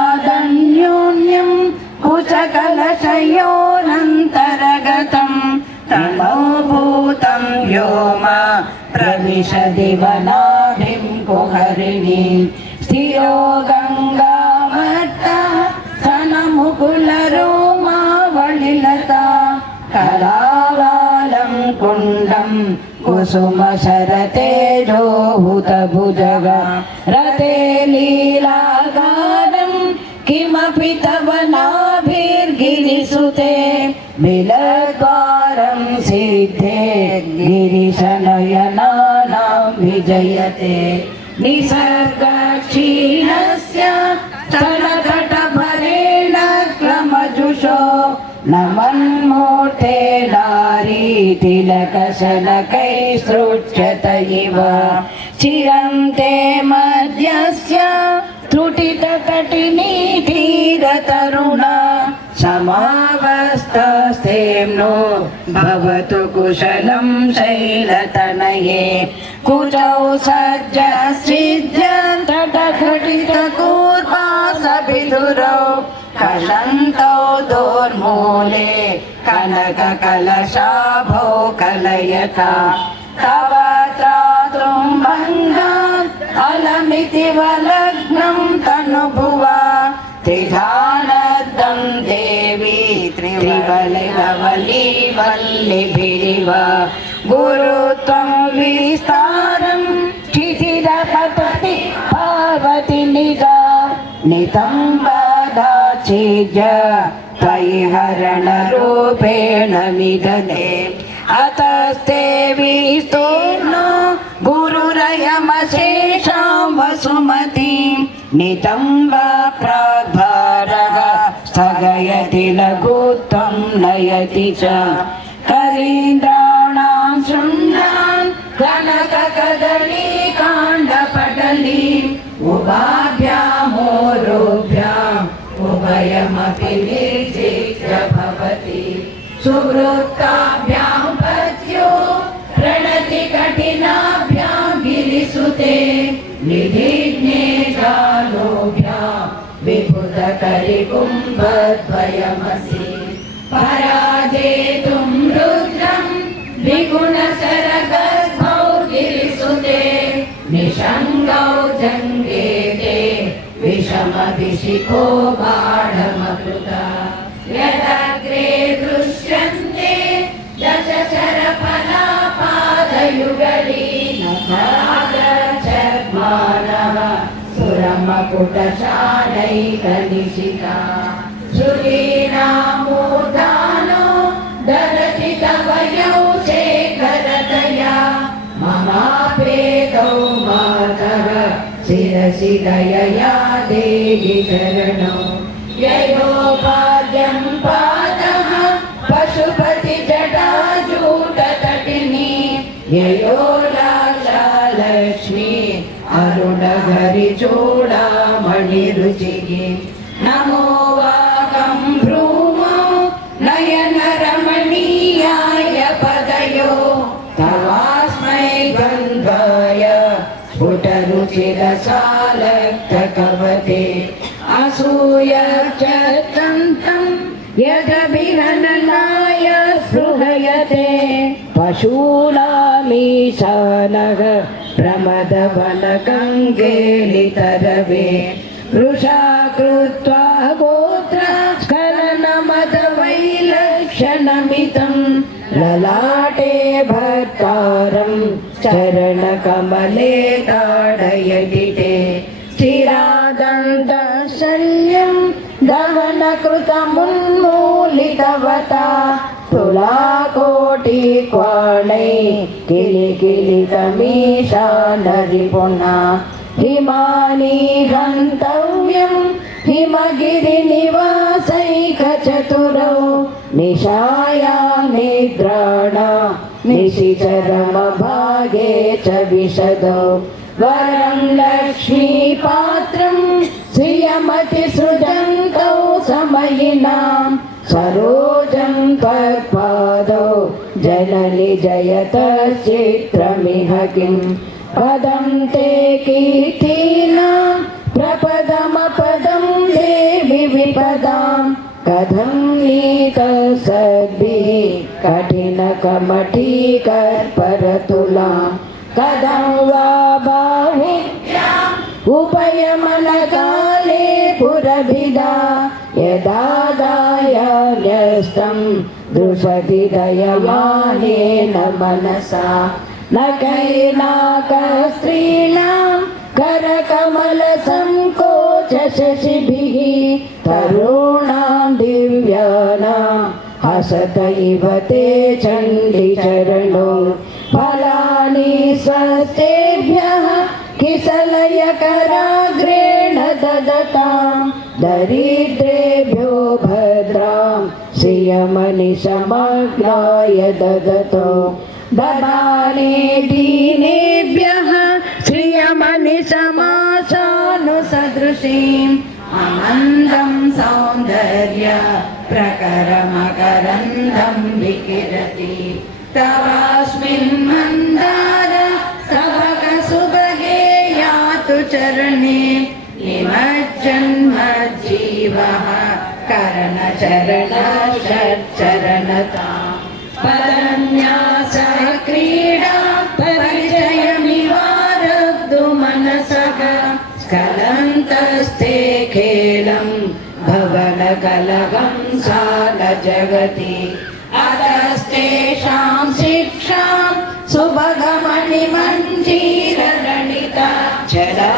कुचकलशयोरन्तरगतं तमोभूतं व्योम प्रविशति वनाभिं कुहरिणीं स्थिरो गङ्गामत्ता सनमुकुलरोमावलिलता करावालं कुण्डं कुसुमशरतेजोहुतभुजग रते लीलागारं किमपि तव नाभिर्गिरिसुते बिलद्वारं सिद्धे गिरिशनयनानां विजयते निसर्गक्षीणस्य स्तनतटभरेण क्रमजुषो नमन्मूर्ते नारी तिलकशनकैस्तृच्छत इव चिरन्ते मध्यस्य त्रुटितकटिनी धीरतरुणा समावस्थस्तेम्नो भवतु कुशलं शैलतनये कुजौ सज्जसृज्य तटघटितकूर्वासविधुरौ कषन्तौ दोर्मूले कनककलशाभौ कलयता तव त्रातुं भङ्गात् अलमिति वलग्नं तनुभुवा त्रिधानदं देवी त्रिवलिवल्लिभिरिव गुरुत्वं विस्तारं क्षितिरपतति पार्वती निजा नितम्बदाचिज त्वयि हरणरूपेण निधने अतस्ते विस्तूर्णो गुरुरयमशेषां वसुमतीं नितम्ब प्राग्भारः स्थगयति लघुत्वं नयति च करीन्द्राणां शृण्डान् कनककदलीकाण्डपटलीम् उभाभ्यामोरुभ्याम् उभयमपि निर्जित्य भवति सुवृत्ताभ्यां पत्यो प्रणति कठिनाभ्यां गिरिसुते निधिज्ञे जालोभ्यां विबुधकरिकुम्भद्वयमसि पराजेतुं रुद्रं द्विगुणशरगर्भौ गिरिसुते निषङ्गौ जङ्गेते विषमभिषिको बाढमकृता यदग्रे दृश्यन्ते दशशरफलापादयुगलीनरागच्छद्मानः सुरमकुटशालैकनिशिता श्रुतीनामूर्धानो ददति तव यौ शेखरतया ममापेतौ मातः शिरसि दयया देहि शरणौ ययोपाद्यं पादः पशुपति जटाजूटतटिनी ययो लाक्षालक्ष्मी अरुणहरिचूडामणिरुचिः नमो वाकं भ्रूमो नयनरमणीयाय पदयो तवास्मै गन्धाय स्फुटरुचिरसालक्तकवते असूयचक्रन्तं यदभिहननाय स्पृहयते पशूनामीशानः प्रमदवनकङ्गेलितरवे वृषा कृत्वा गोत्रस्खलनमदवैलक्षणमितं ललाटे भर्तारं चरणकमले ताडयति ते स्थिरादन्तशल्यं दहनकृतमुन्मूलितवता तुलाकोटिक्वाणै किलिकिलितमीशानरिपुणा हिमानि गन्तव्यं हिमगिरिनिवासैकचतुरौ निशायां निद्राणा निशिचरमभागे च विशदो वरं लक्ष्मीपात्रं श्रियमतिसृजन्तौ समयिनां सरोजं त्वत्पादौ जननि जयतश्चित्रमिह किं पदं ते कीर्तीनां प्रपदमपदं देवि विपदां कथं नीतसद्भिः कठिनकमठीकर्परतुलां कथं वा बाहुभ्याम् उपयमनकाले पुरभिदा यदा दायान्यस्तं दृशति दयमानेन मनसा न कैनाकस्त्रीणां करकमलसङ्कोचशशिभिः तरुणां दिव्यानां हसत इव ते चण्डीचरणो फलानि स्वस्तेभ्यः किसलयकराग्रेण ददतां दरिद्रेभ्यो भद्रां श्रियमनिशमग्नाय ददतो ददाने दीनेभ्यः श्रियमनिशमासानुसदृशीम् आनन्दं सौन्दर्य प्रकरमकरन्दं विकिरति तवास्मिन् मन्दार स्तवकसुभगे यातु चरणे निमज्जन्मज्जीवः करणचरणषट्चरणतां परन्यास क्रीडा परिचयमिवारब्धु मनसः स्खलन्तस्ते खेलं भवनकलहं सालजगति अतस्तेषां शिक्षां सुभगमणिमञ्जीररणिता चलाचक्षाणं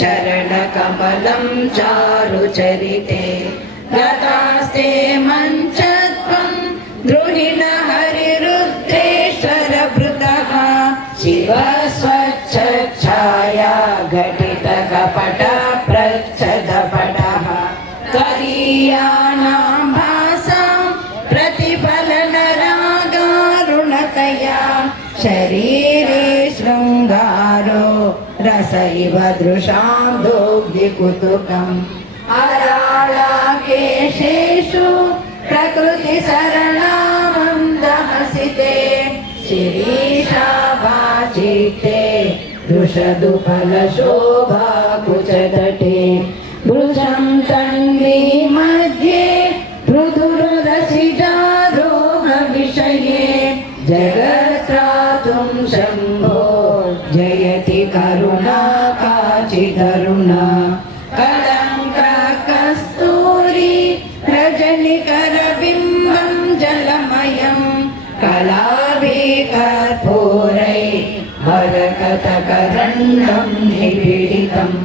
चरणकमलं चारुचरिते गतास्ते मञ्चत्वं द्रुहिण हरिरुद्रेश्वरभृतः शिवस्वच्छाया घटितकपट प्रच्छदपटः करीयाणां भासां प्रतिफलनरागारुणतया शरीरे शृङ्गारो रस इव दृशां दोग्धिकुतुकम् अराळाकेशेषु प्रकृतिसरणामन्दहसिते शिरीषाभाचिते वृषदुफलशोभाकुचतटे वृषं तन्वी मध्ये पृथुररसिजारोहविषये जगत्त्रातुं शम्भो जयति करुणा काचिदरुणा कलङ्ककस्तूरी रजनिकरबिम्बं जलमयं कलाभिकर्पूरै मरकतकरण्डं निपीडितम्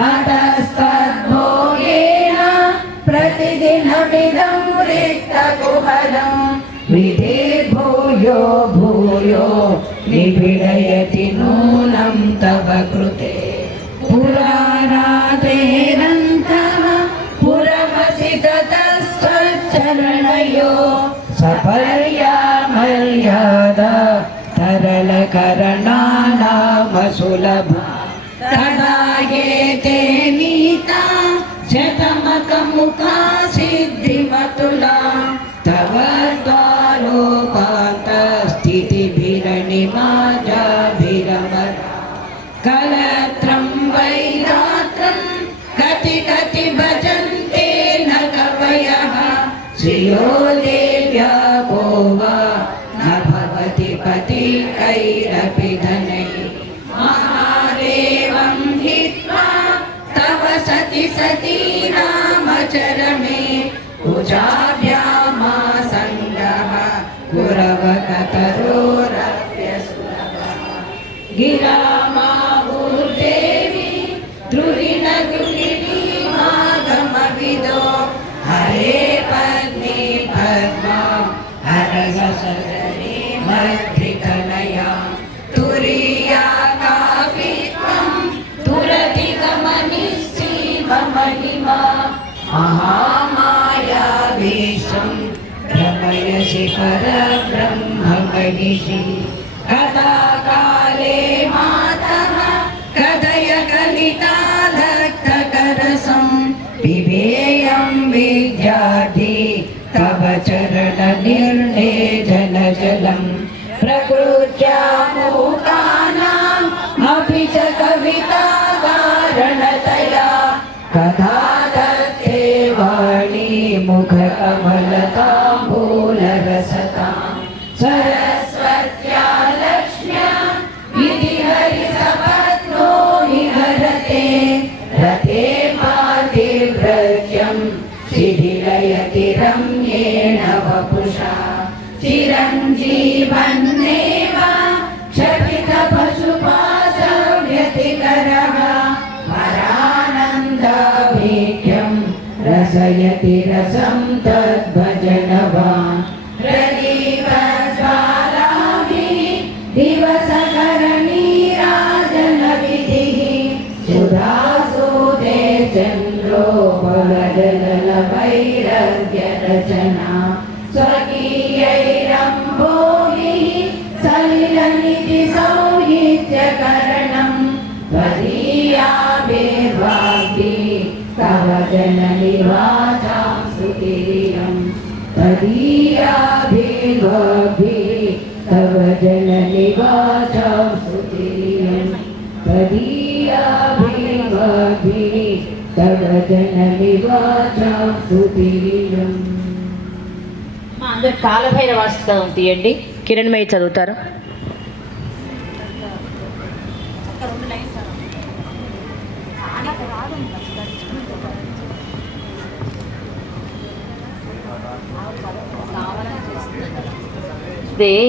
हतस्तद्भोगेन प्रतिदिनमिदं रिक्तकुहरं विधिर्भूयो भूयो निपीडयति नूनं तव कृते पुराराधेरन्तः पुरमसि ततस्त्वच्चरणयो सपर्या मर्यादा तरलकरणानामसुलभा तदा ये ते नीता शतमकमुखा सिद्धिमतुला तव द्वारोपान्तस्थितिभिरणिमाजाभिरमरा कलत्रं वैरात्रं कति कति भजन्ते न कवयः श्रियो देव्या को वा न भवति पति कैरपि धनैः महादेवं हित्वा तव सति सती नामचरणे कुचाभ्यामासङ्गः गुरवकतरोरप्यसुलभः गिरामाहुर्देवी द्रुहिण गृहिणी मागमविदो हरे पत्नी पद्मा हरससदने मध्यकलया तुरीया काव्यत्वं तुरधिगमनिस्सीममहिमा महामाया भीष्मं भ्रमय ऋषि परब्रह्म महिषि कथाकाले मातः कथय कलितालक्तकरसं पिबेयं विद्यार्थी तव चरण निर्णेजन जलम् प्रकृत्या मूकानाम् अपि च कविता कारणतया कथा दत्ते वाणी मुखकमलताम्बूलरसताम् सरस्वत्या लक्ष्म्या इति हरिसपत्नो निहरते रते पातिव्रत्यं शिथिलयति रम्येण वपुषा चिरञ्जीवन्नेव क्षपितपशुपाशव्यतिकरः परानन्दाभिख्यं रसयति रसं तद्भजनवान् प्रदीपज्वालाभिः दिवसकरणीराजनविधिः सुधासुदे चन्द्रोपगजलवैरव्यरचना स्वकीयैरम्भोभिः सलिलनिधि सौहित्यकरणं त्वदीयाभिर्वाग्भिः तव जननि वाचां स्तुतिरियं त्वदीयाभिर्वाग्भिः तव जननि वाचां स्तुतिरियं त्वदीयाभिर्वाग्भिः तव जननि वाचां स्तुतिरियम्. మా అందరు కాలభైరవ అష్టకం తీయండి. కిరణ్మయి చదువుతారు.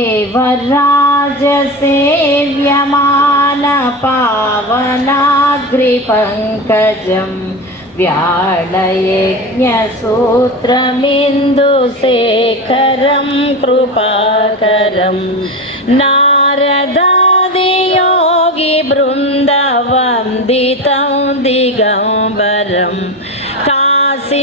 దేవరాజ సేవ్యమాన పావనాగ్రి పంకజం వ్యాళయజ్ఞసూత్రమిందుశేఖరం కృపాకరం నారదాదియోగి బృందవందితం దిగంబరం కాశికాపురాధినాథ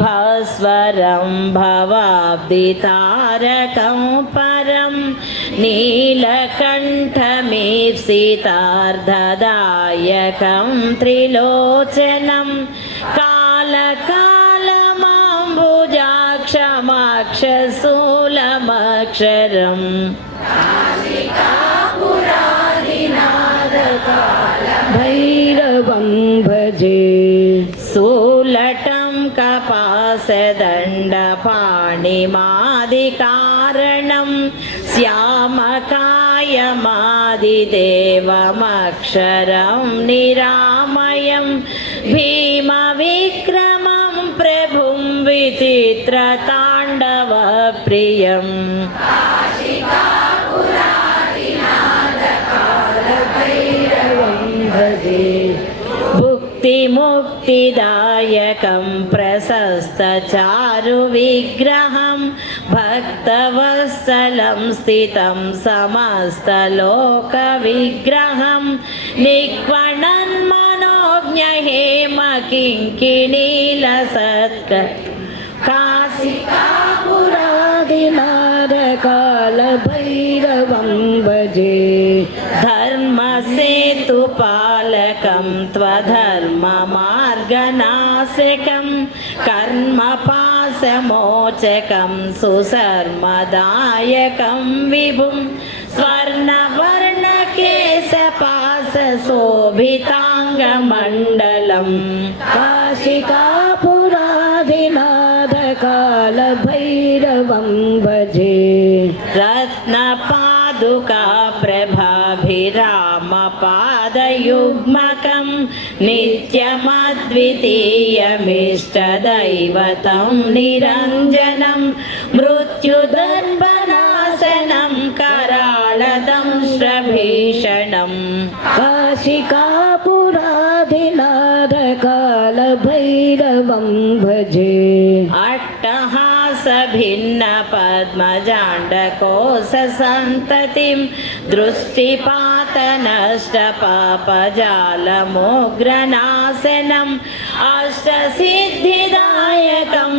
भानुकोटिभास्वरं भवाब्दितारकं परं नीलकण्ठमीप्सितार्धदायकं त्रिलोचनं कालकालमाम्बुजाक्षमाक्षशूलमक्षरम् भैरवं भजे शूलटं कपासदण्डपाणिमादिकारणं श्यामकायमादिदेवमक्षरं निरामयं भीमविक्रमं प्रभुं विचित्रताण्डवप्रियम् भुक्तिमुक्तिदायकं प्रशस्तचारुविग्रहं भक्तवत्सलं स्थितं समस्तलोकविग्रहं निक्वणन्मनोज्ञहेमकिङ्किणीलसत्क काशिकापुरादिनारकालभैरवं भजे धर्मसेतुपालकं त्वधर्ममार्गनाशकं कर्मपाशमोचकं सुशर्मदायकं विभुं स्वर्णवर्णकेशपाशशोभिताङ्गमण्डलम् काशिकापुरादिनाथकालभैरवं भजे रत्नपादुका प्रभाभिरामपादयुग्मकं नित्यमद्वितीयमिष्टदैवतं निरञ्जनं मृत्युदर्भनाशनं कराळदंष्ट्रभीषणम् काशिकापुरादिनाथकालभैरवं भजे अट्टहासभिन्नपद्मजाण्डकोशसन्ततिं दृष्टिपात नष्टपापजालमुग्रनाशनम् अष्टसिद्धिदायकं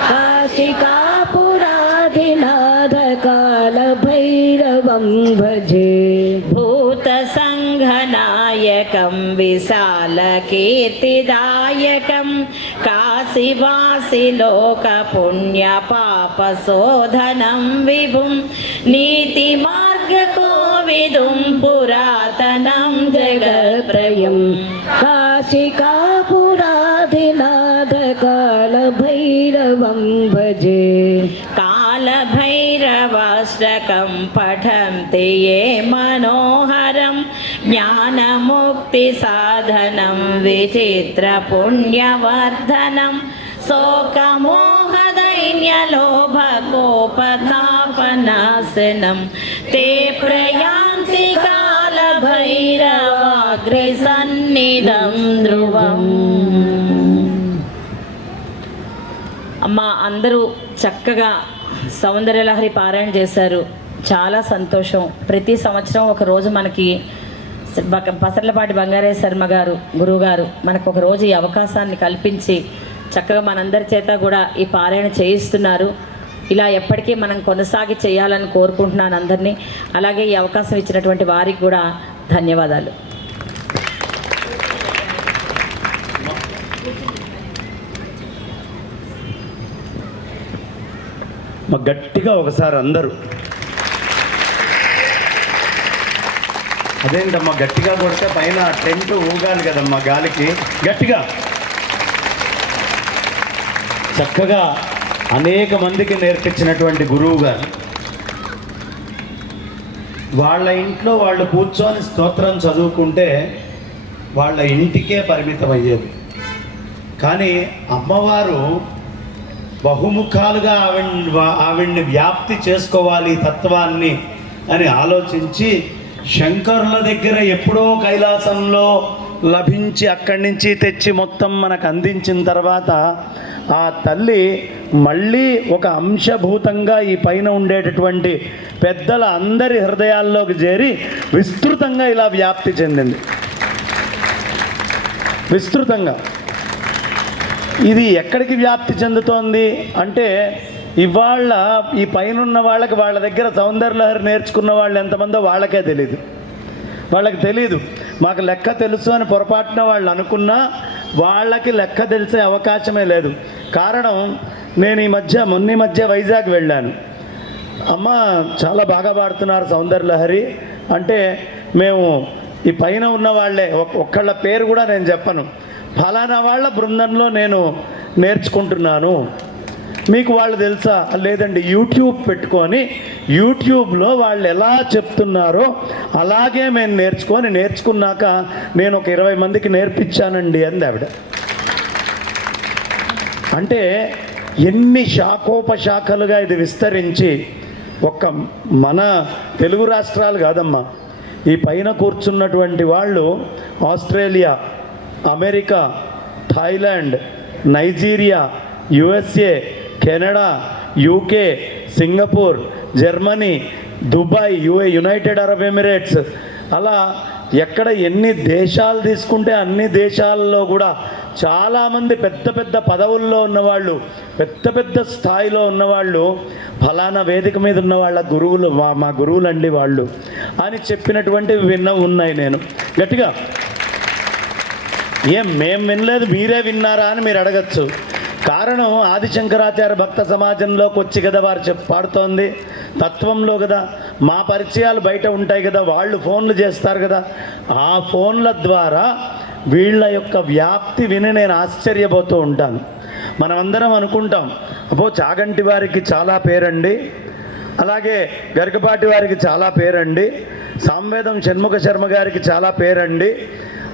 काशिकापुराधिनाथकालभैरवं भजे भूतसङ्घनायकं विशालकीर्तिदायकं काशीवासिलोकपुण्यपापशोधनं विभुं नीतिमार्गकोविदुं पुरातनं जगत्त्रयं काशिकापुराधिनाथकालभैरवं भजे कालभैरवाष्टकं पठन्ति ये मनोहरं ज्ञानमुक्तिसाधनं विचित्रपुण्यवर्धनं शोकमोहदैन्यलोभकोपतापनाशनं ते प्रयान्ति कालभैरवाग्रसन्निधं ध्रुवम्. అమ్మ అందరూ చక్కగా సౌందర్యలహరి పారాయణ చేశారు. చాలా సంతోషం. ప్రతి సంవత్సరం ఒక రోజు మనకి పసర్లపాటి బంగారయ్య శర్మ గారు గురువు గారు మనకు ఒక రోజు ఈ అవకాశాన్ని కల్పించి చక్కగా మనందరి చేత కూడా ఈ పారాయణ చేయిస్తున్నారు. ఇలా ఎప్పటికీ మనం కొనసాగి చేయాలని కోరుకుంటున్నాను అందరినీ. అలాగే ఈ అవకాశం ఇచ్చినటువంటి వారికి కూడా ధన్యవాదాలు. మా గట్టిగా ఒకసారి అందరూ అదేంటమ్మా గట్టిగా కొడితే పైన టెంట్ ఊగాలి కదమ్మా గాలికి. గట్టిగా చక్కగా అనేక మందికి నేర్పించినటువంటి గురువు గారు వాళ్ళ ఇంట్లో వాళ్ళు కూర్చొని స్తోత్రం చదువుకుంటే వాళ్ళ ఇంటికే పరిమితం అయ్యేది. కానీ అమ్మవారు బహుముఖాలుగా ఆవిడ్ని వ్యాప్తి చేసుకోవాలి తత్వాన్ని అని ఆలోచించి శంకరుల దగ్గర ఎప్పుడో కైలాసంలో లభించి అక్కడి నుంచి తెచ్చి మొత్తం మనకు అందించిన తర్వాత ఆ తల్లి మళ్ళీ ఒక అంశభూతంగా ఈ పైన ఉండేటటువంటి పెద్దల అందరి హృదయాల్లోకి చేరి విస్తృతంగా ఇలా వ్యాప్తి చెందింది. విస్తృతంగా ఇది ఎక్కడికి వ్యాప్తి చెందుతోంది అంటే ఇవాళ ఈ పైన ఉన్న వాళ్ళకి వాళ్ళ దగ్గర సౌందర్యలహరి నేర్చుకున్న వాళ్ళు ఎంతమందో వాళ్ళకే తెలీదు. వాళ్ళకి తెలీదు. మాకు లెక్క తెలుసు అని పొరపాటున వాళ్ళు అనుకున్నా వాళ్ళకి లెక్క తెలిసే అవకాశమే లేదు. కారణం నేను మొన్న మధ్య వైజాగ్ వెళ్ళాను. అమ్మ చాలా బాగా పాడుతున్నారు సౌందర్యలహరి అంటే మేము ఈ పైన ఉన్న వాళ్ళే ఒక్కళ్ళ పేరు కూడా నేను చెప్పను. ఫలానా వాళ్ళ బృందంలో నేను నేర్చుకుంటున్నాను. మీకు వాళ్ళు తెలుసా? లేదండి, యూట్యూబ్ పెట్టుకొని యూట్యూబ్లో వాళ్ళు ఎలా చెప్తున్నారో అలాగే మేము నేర్చుకున్నాక నేను ఒక 20 మందికి నేర్పించానండి అంది ఆవిడ. అంటే ఎన్ని శాఖోపశాఖలుగా ఇది విస్తరించి ఒక్క మన తెలుగు రాష్ట్రాలు కాదమ్మా, ఈ పైన కూర్చున్నటువంటి వాళ్ళు Australia, America, Thailand, Nigeria, USA, Canada, UK, Singapore, Germany, Dubai, United Arab Emirates, అలా ఎక్కడ ఎన్ని దేశాలు తీసుకుంటే అన్ని దేశాల్లో కూడా చాలామంది పెద్ద పెద్ద పదవుల్లో ఉన్నవాళ్ళు, పెద్ద పెద్ద స్థాయిలో ఉన్నవాళ్ళు ఫలానా వేదిక మీద ఉన్న వాళ్ళ గురువులు మా గురువులండి వాళ్ళు అని చెప్పినటువంటివి ఉన్నాయి. నేను గట్టిగా మేము వినలేదు మీరే విన్నారా అని మీరు అడగచ్చు. కారణం ఆదిశంకరాచార్య భక్త సమాజంలోకి వచ్చి కదా వారు పాడుతోంది, తత్వంలో కదా. మా పరిచయాలు బయట ఉంటాయి కదా, వాళ్ళు ఫోన్లు చేస్తారు కదా, ఆ ఫోన్ల ద్వారా వీళ్ళ యొక్క వ్యాప్తి విని నేను ఆశ్చర్యపోతూ ఉంటాను. మనమందరం అనుకుంటాం అబ్బో చాగంటి వారికి చాలా పేరండి, అలాగే గరికపాటి వారికి చాలా పేరండి, సాంవేదం షణ్ముఖ శర్మ గారికి చాలా పేరండి,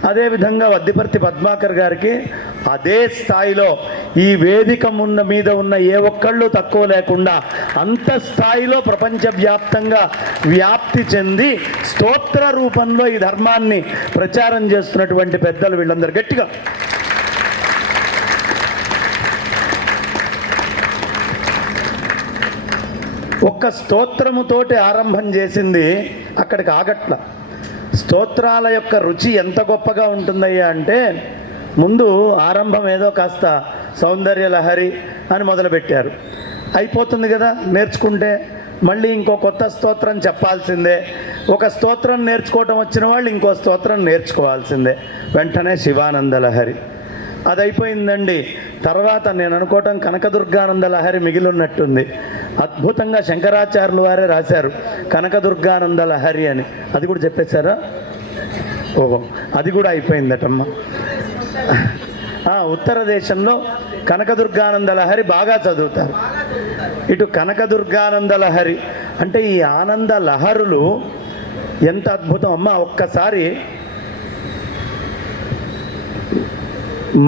అదేవిధంగా వద్దిపర్తి పద్మాకర్ గారికి అదే స్థాయిలో ఈ వేదిక మీద ఉన్న ఏ ఒక్కళ్ళు తక్కువ లేకుండా అంత స్థాయిలో ప్రపంచవ్యాప్తంగా వ్యాప్తి చెంది స్తోత్ర రూపంలో ఈ ధర్మాన్ని ప్రచారం చేస్తున్నటువంటి పెద్దలు వీళ్ళందరూ. గట్టిగా ఒక్క స్తోత్రముతోటి ఆరంభం చేసింది అక్కడికి ఆగట్ల. స్తోత్రాల యొక్క రుచి ఎంత గొప్పగా ఉంటుందయ్యా అంటే, ముందు ఆరంభం ఏదో కాస్త సౌందర్య లహరి అని మొదలుపెట్టారు, అయిపోతుంది కదా నేర్చుకుంటే. మళ్ళీ ఇంకో కొత్త స్తోత్రం చెప్పాల్సిందే. ఒక స్తోత్రం నేర్చుకోవటం వచ్చిన వాళ్ళు ఇంకో స్తోత్రం నేర్చుకోవాల్సిందే. వెంటనే శివానంద లహరి అది అయిపోయిందండి. తర్వాత నేను అనుకోవటం కనకదుర్గానంద లహరి మిగిలినట్టుంది. అద్భుతంగా శంకరాచార్యులు వారే రాశారు కనకదుర్గానంద లహరి అని. అది కూడా చెప్పేశారా? ఓహో, అది కూడా అయిపోయిందటమ్మా. ఉత్తర దేశంలో కనకదుర్గానంద లహరి బాగా చదువుతారు. ఇటు కనకదుర్గానంద లహరి అంటే ఈ ఆనంద లహరులు ఎంత అద్భుతం అమ్మా. ఒక్కసారి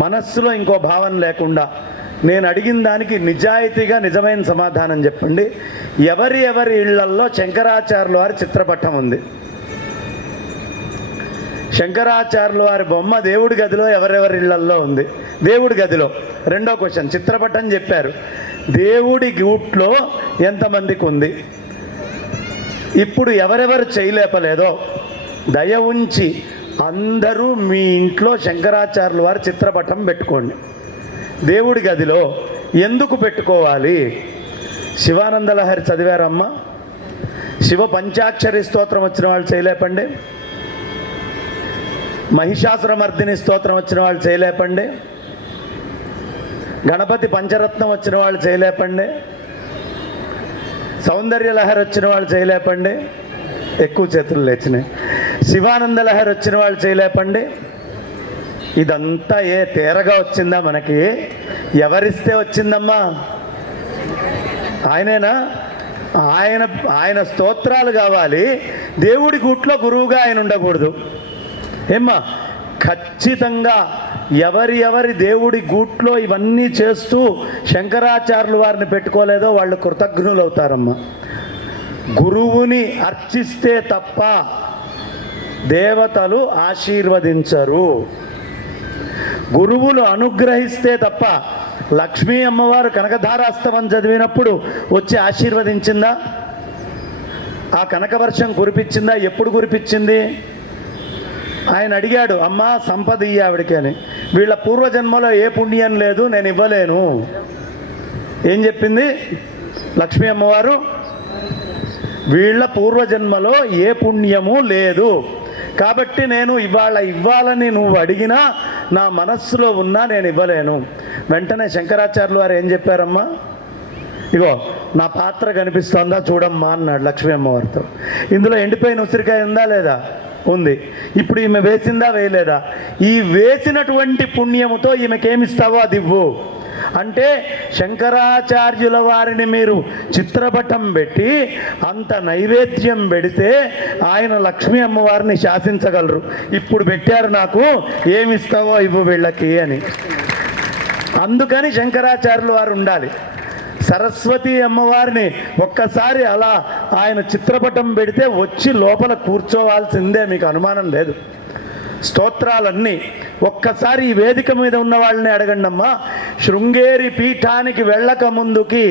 మనస్సులో ఇంకో భావన లేకుండా నేను అడిగిన దానికి నిజాయితీగా నిజమైన సమాధానం చెప్పండి. ఎవరి ఇళ్లల్లో శంకరాచార్యుల వారి చిత్రపటం ఉంది? శంకరాచార్యుల వారి బొమ్మ దేవుడి గదిలో ఎవరెవరి ఇళ్లల్లో ఉంది? దేవుడి గదిలో. రెండో క్వశ్చన్, చిత్రపటం చెప్పారు, దేవుడి గూట్లో ఎంతమందికి ఉంది? ఇప్పుడు ఎవరెవరు చేయలేపలేదో దయ ఉంచి అందరూ మీ ఇంట్లో శంకరాచార్యుల వారి చిత్రపటం పెట్టుకోండి. దేవుడి గదిలో ఎందుకు పెట్టుకోవాలి? శివానంద లహరి చదివారమ్మా? శివ పంచాక్షరి స్తోత్రం వచ్చిన వాళ్ళు చేయలేపండి. మహిషాసురమర్దిని స్తోత్రం వచ్చిన వాళ్ళు చేయలేపండి. గణపతి పంచరత్నం వచ్చిన వాళ్ళు చేయలేపండి. సౌందర్య లహరి వచ్చిన వాళ్ళు చేయలేపండి. ఎక్కువ చేతులు లేచినాయి. శివానంద లహరి వచ్చిన వాళ్ళు చేయలేపండి. ఇదంతా తేరగా వచ్చిందా మనకి? ఎవరిస్తే వచ్చిందమ్మా? ఆయనేనా? ఆయన స్తోత్రాలు కావాలి. దేవుడి గూట్లో గురువుగా ఆయన ఉండకూడదు. ఏమ్మా, ఖచ్చితంగా ఎవరి దేవుడి గూట్లో ఇవన్నీ చేస్తూ శంకరాచార్యుల వారిని పెట్టుకోలేదో వాళ్ళు కృతజ్ఞులు అవుతారమ్మా. గురువుని అర్చిస్తే తప్ప దేవతలు ఆశీర్వదించరు. గురువులు అనుగ్రహిస్తే తప్ప. లక్ష్మీ అమ్మవారు కనకధారాస్తవం చదివినప్పుడు వచ్చి ఆశీర్వదించిందా? ఆ కనకవర్షం కురిపించిందా? ఎప్పుడు కురిపించింది? ఆయన అడిగాడు, అమ్మా సంపద ఇయ్యి ఆవిడికి అని. వీళ్ళ పూర్వజన్మలో ఏ పుణ్యం లేదు, నేను ఇవ్వలేను. ఏం చెప్పింది లక్ష్మీ అమ్మవారు? వీళ్ళ పూర్వజన్మలో ఏ పుణ్యము లేదు, కాబట్టి నేను ఇవ్వాలని నువ్వు అడిగినా నా మనస్సులో ఉన్నా నేను ఇవ్వలేను. వెంటనే శంకరాచార్యులు వారు ఏం చెప్పారమ్మా? ఇగో నా పాత్ర కనిపిస్తోందా చూడమ్మా అన్నాడు లక్ష్మీ అమ్మవారితో. ఇందులో ఎండిపోయిన ఉసిరికాయ ఉందా లేదా? ఉంది. ఇప్పుడు ఈమె వేసిందా వేయలేదా? ఈ వేసినటువంటి పుణ్యముతో ఈమెకేమిస్తావో అది ఇవ్వు అంటే, శంకరాచార్యుల వారిని మీరు చిత్రపటం పెట్టి అంత నైవేద్యం పెడితే ఆయన లక్ష్మీ అమ్మవారిని శాసించగలరు. ఇప్పుడు పెట్టారు నాకు, ఏమిస్తావో ఇవ్వు వీళ్ళకి అని. అందుకని శంకరాచార్యుల వారు ఉండాలి. సరస్వతి అమ్మవారిని ఒక్కసారి అలా ఆయన చిత్రపటం పెడితే వచ్చి లోపల కూర్చోవాల్సిందే, మీకు అనుమానం లేదు. స్తోత్రాలన్నీ ఒక్కసారి ఈ వేదిక మీద ఉన్న వాళ్ళని అడగండి అమ్మా. శృంగేరి పీఠానికి వెళ్ళక ముందుకి,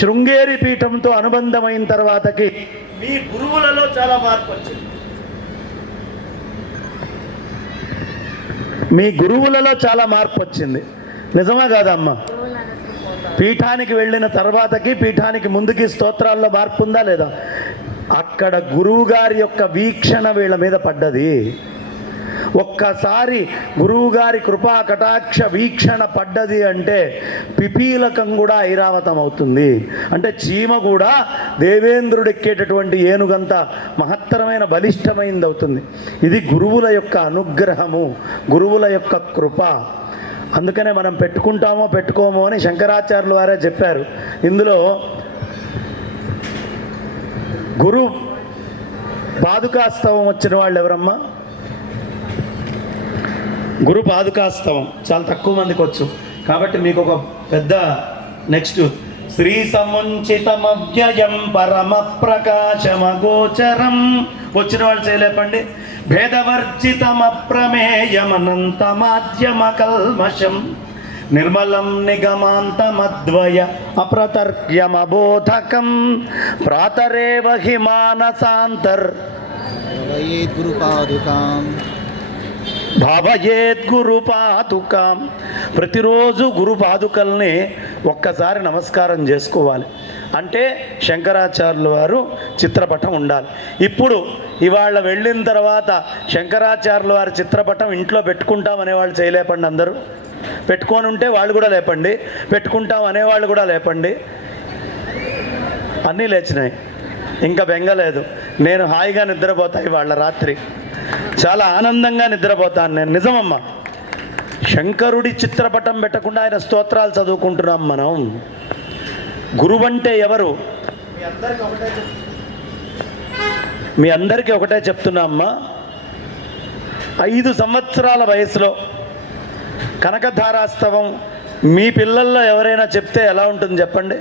శృంగేరి పీఠంతో అనుబంధమైన తర్వాతకి మీ గురువులలో చాలా మార్పు వచ్చింది. మీ గురువులలో చాలా మార్పు వచ్చింది. నిజమా కాదమ్మా? పీఠానికి వెళ్ళిన తర్వాతకి పీఠానికి ముందుకి స్తోత్రాల్లో మార్పు ఉందా లేదా? అక్కడ గురువు గారి యొక్క వీక్షణ వీళ్ళ మీద పడ్డది. ఒక్కసారి గురువుగారి కృపా కటాక్ష వీక్షణ పడ్డది అంటే పిపీలకం కూడా ఐరావతం అవుతుంది. అంటే చీమ కూడా దేవేంద్రుడు ఎక్కేటటువంటి ఏనుగంత మహత్తరమైన బలిష్టమైంది అవుతుంది. ఇది గురువుల యొక్క అనుగ్రహము, గురువుల యొక్క కృప. అందుకనే మనం పెట్టుకుంటామో పెట్టుకోమో అని శంకరాచార్యుల వారే చెప్పారు. ఇందులో గురు పాదుకాస్తవం వచ్చిన వాళ్ళు ఎవరమ్మా? గురు పాదుకాస్తవం చాలా తక్కువ మందికి వచ్చు, కాబట్టి మీకు ఒక పెద్ద నెక్స్ట్ శ్రీ సముంచితమవ్యయం పరమ ప్రకాశమగోచరం వచ్చిన వాళ్ళు చేయలేపండి. భేదవర్జితమప్రమేయమనంత మాధ్యమ కల్మషం నిర్మలం నిగమాంతమద్వయ అప్రతర్క్యమబోధకం ప్రాతరేవ హి మానసాంతర్ భావయేద్ గురు పాదుకాం. ప్రతిరోజు గురు పాదుకల్ని ఒక్కసారి నమస్కారం చేసుకోవాలి. అంటే శంకరాచార్యుల వారు చిత్రపటం ఉండాలి. ఇప్పుడు ఇవాళ వెళ్ళిన తర్వాత శంకరాచార్యుల వారి చిత్రపటం ఇంట్లో పెట్టుకుంటాం అనేవాళ్ళు చేయలేపండి. అందరూ పెట్టుకొని ఉంటే వాళ్ళు కూడా లేపండి, పెట్టుకుంటాం అనేవాళ్ళు కూడా లేపండి. అన్నీ లేచినాయి, ఇంకా బెంగలేదు. నేను హాయిగా నిద్రపోతాయి వాళ్ళ రాత్రి, చాలా ఆనందంగా నిద్రపోతాను నేను. నిజమమ్మా, శంకరుడి చిత్రపటం పెట్టకుండా ఆయన స్తోత్రాలు చదువుకుంటున్నాం మనం. గురువంటే ఎవరు? మీ అందరికీ ఒకటే చెప్తున్నా అమ్మా, 5 సంవత్సరాల వయసులో కనకధారాస్తవం మీ పిల్లల్లో ఎవరైనా చెప్తే ఎలా ఉంటుంది చెప్పండి?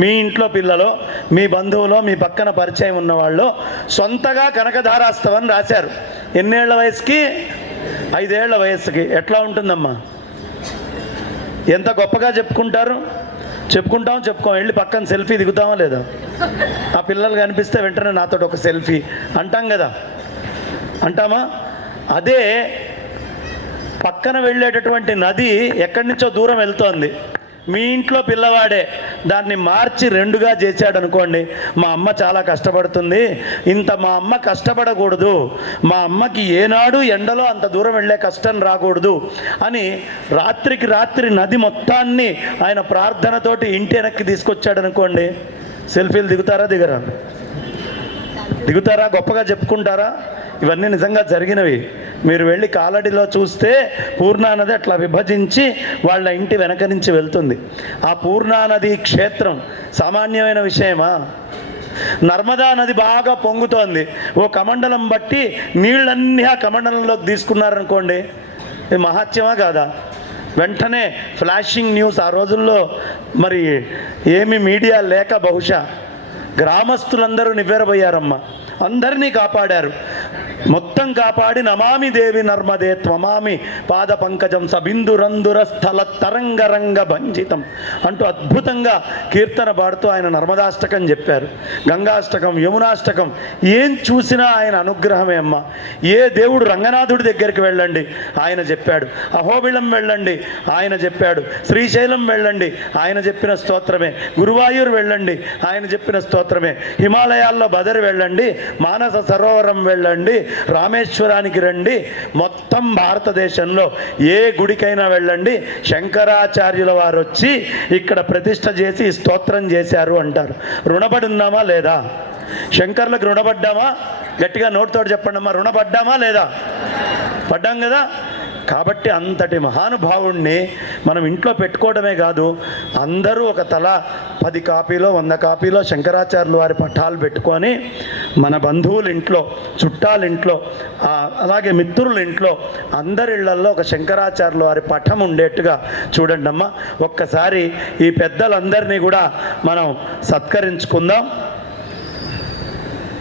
మీ ఇంట్లో పిల్లలో, మీ బంధువులో, మీ పక్కన పరిచయం ఉన్నవాళ్ళు సొంతగా కనకధారాస్తవం రాశారు. ఎన్నేళ్ల వయసుకి? 5 ఏళ్ల వయసుకి. ఎట్లా ఉంటుందమ్మా? ఎంత గొప్పగా చెప్పుకుంటారు. చెప్పుకోం, వెళ్ళి పక్కన సెల్ఫీ దిగుతామా లేదా? ఆ పిల్లలు కనిపిస్తే వెంటనే నాతో ఒక సెల్ఫీ అంటాం కదా, అంటామా? అదే పక్కన వెళ్ళేటటువంటి నది ఎక్కడి నుంచో దూరం వెళ్తోంది, మీ ఇంట్లో పిల్లవాడే దాన్ని మార్చి 2గా చేశాడు అనుకోండి. మా అమ్మ చాలా కష్టపడుతుంది, ఇంత మా అమ్మ కష్టపడకూడదు, మా అమ్మకి ఏనాడు ఎండలో అంత దూరం వెళ్ళే కష్టం రాకూడదు అని రాత్రికి రాత్రి నది మొత్తాన్ని ఆయన ప్రార్థనతోటి ఇంటి వెనక్కి తీసుకొచ్చాడు అనుకోండి. సెల్ఫీలు దిగుతారా? దిగుతారా? గొప్పగా చెప్పుకుంటారా? ఇవన్నీ నిజంగా జరిగినవి. మీరు వెళ్ళి కాలడిలో చూస్తే పూర్ణానది అట్లా విభజించి వాళ్ళ ఇంటి వెనక నుంచి వెళ్తుంది. ఆ పూర్ణానది క్షేత్రం సామాన్యమైన విషయమా? నర్మదా నది బాగా పొంగుతోంది, ఓ కమండలం బట్టి నీళ్ళన్నీ ఆ కమండలంలోకి తీసుకున్నారనుకోండి, ఇది మహత్యమా కాదా? వెంటనే ఫ్లాషింగ్ న్యూస్. ఆ రోజుల్లో మరి ఏమి మీడియా లేక బహుశా గ్రామస్తులందరూ నివ్వెరబోయారమ్మ, అందరినీ కాపాడారు. మొత్తం కాపాడి నమామి దేవి నర్మదే త్వమామి పాద పంకజం సబిందురందుర స్థల తరంగరంగ భంజితం అంటూ అద్భుతంగా కీర్తన పాడుతూ ఆయన నర్మదాష్టకం చెప్పారు. గంగాష్టకం, యమునాష్టకం, ఏం చూసినా ఆయన అనుగ్రహమే అమ్మ. ఏ దేవుడు, రంగనాథుడి దగ్గరికి వెళ్ళండి ఆయన చెప్పాడు, అహోబిళం వెళ్ళండి ఆయన చెప్పాడు, శ్రీశైలం వెళ్ళండి ఆయన చెప్పిన స్తోత్రమే, గురువాయూర్ వెళ్ళండి ఆయన చెప్పిన స్తోత్రమే, హిమాలయాల్లో బదరి వెళ్ళండి, మానస సరోవరం వెళ్ళండి, రామేశ్వరానికి రండి. మొత్తం భారతదేశంలో ఏ గుడికైనా వెళ్ళండి, శంకరాచార్యుల వారు వచ్చి ఇక్కడ ప్రతిష్ట చేసి స్తోత్రం చేశారు అంటారు. రుణపడి ఉన్నామా లేదా? శంకర్లకు రుణపడ్డామా? గట్టిగా నోటితోటి చెప్పండి అమ్మా, రుణపడ్డామా లేదా? పడ్డాం కదా. కాబట్టి అంతటి మహానుభావుణ్ణి మనం ఇంట్లో పెట్టుకోవడమే కాదు, అందరూ ఒక తల 10 కాపీలో 100 కాపీలో శంకరాచార్యుల వారి పటాలు పెట్టుకొని మన బంధువుల ఇంట్లో, చుట్టాల ఇంట్లో, అలాగే మిత్రుల ఇంట్లో, అందరి ఇళ్లల్లో ఒక శంకరాచార్యుల వారి పటం ఉండేట్టుగా చూడండి అమ్మ. ఒక్కసారి ఈ పెద్దలందరినీ కూడా మనం సత్కరించుకుందాం.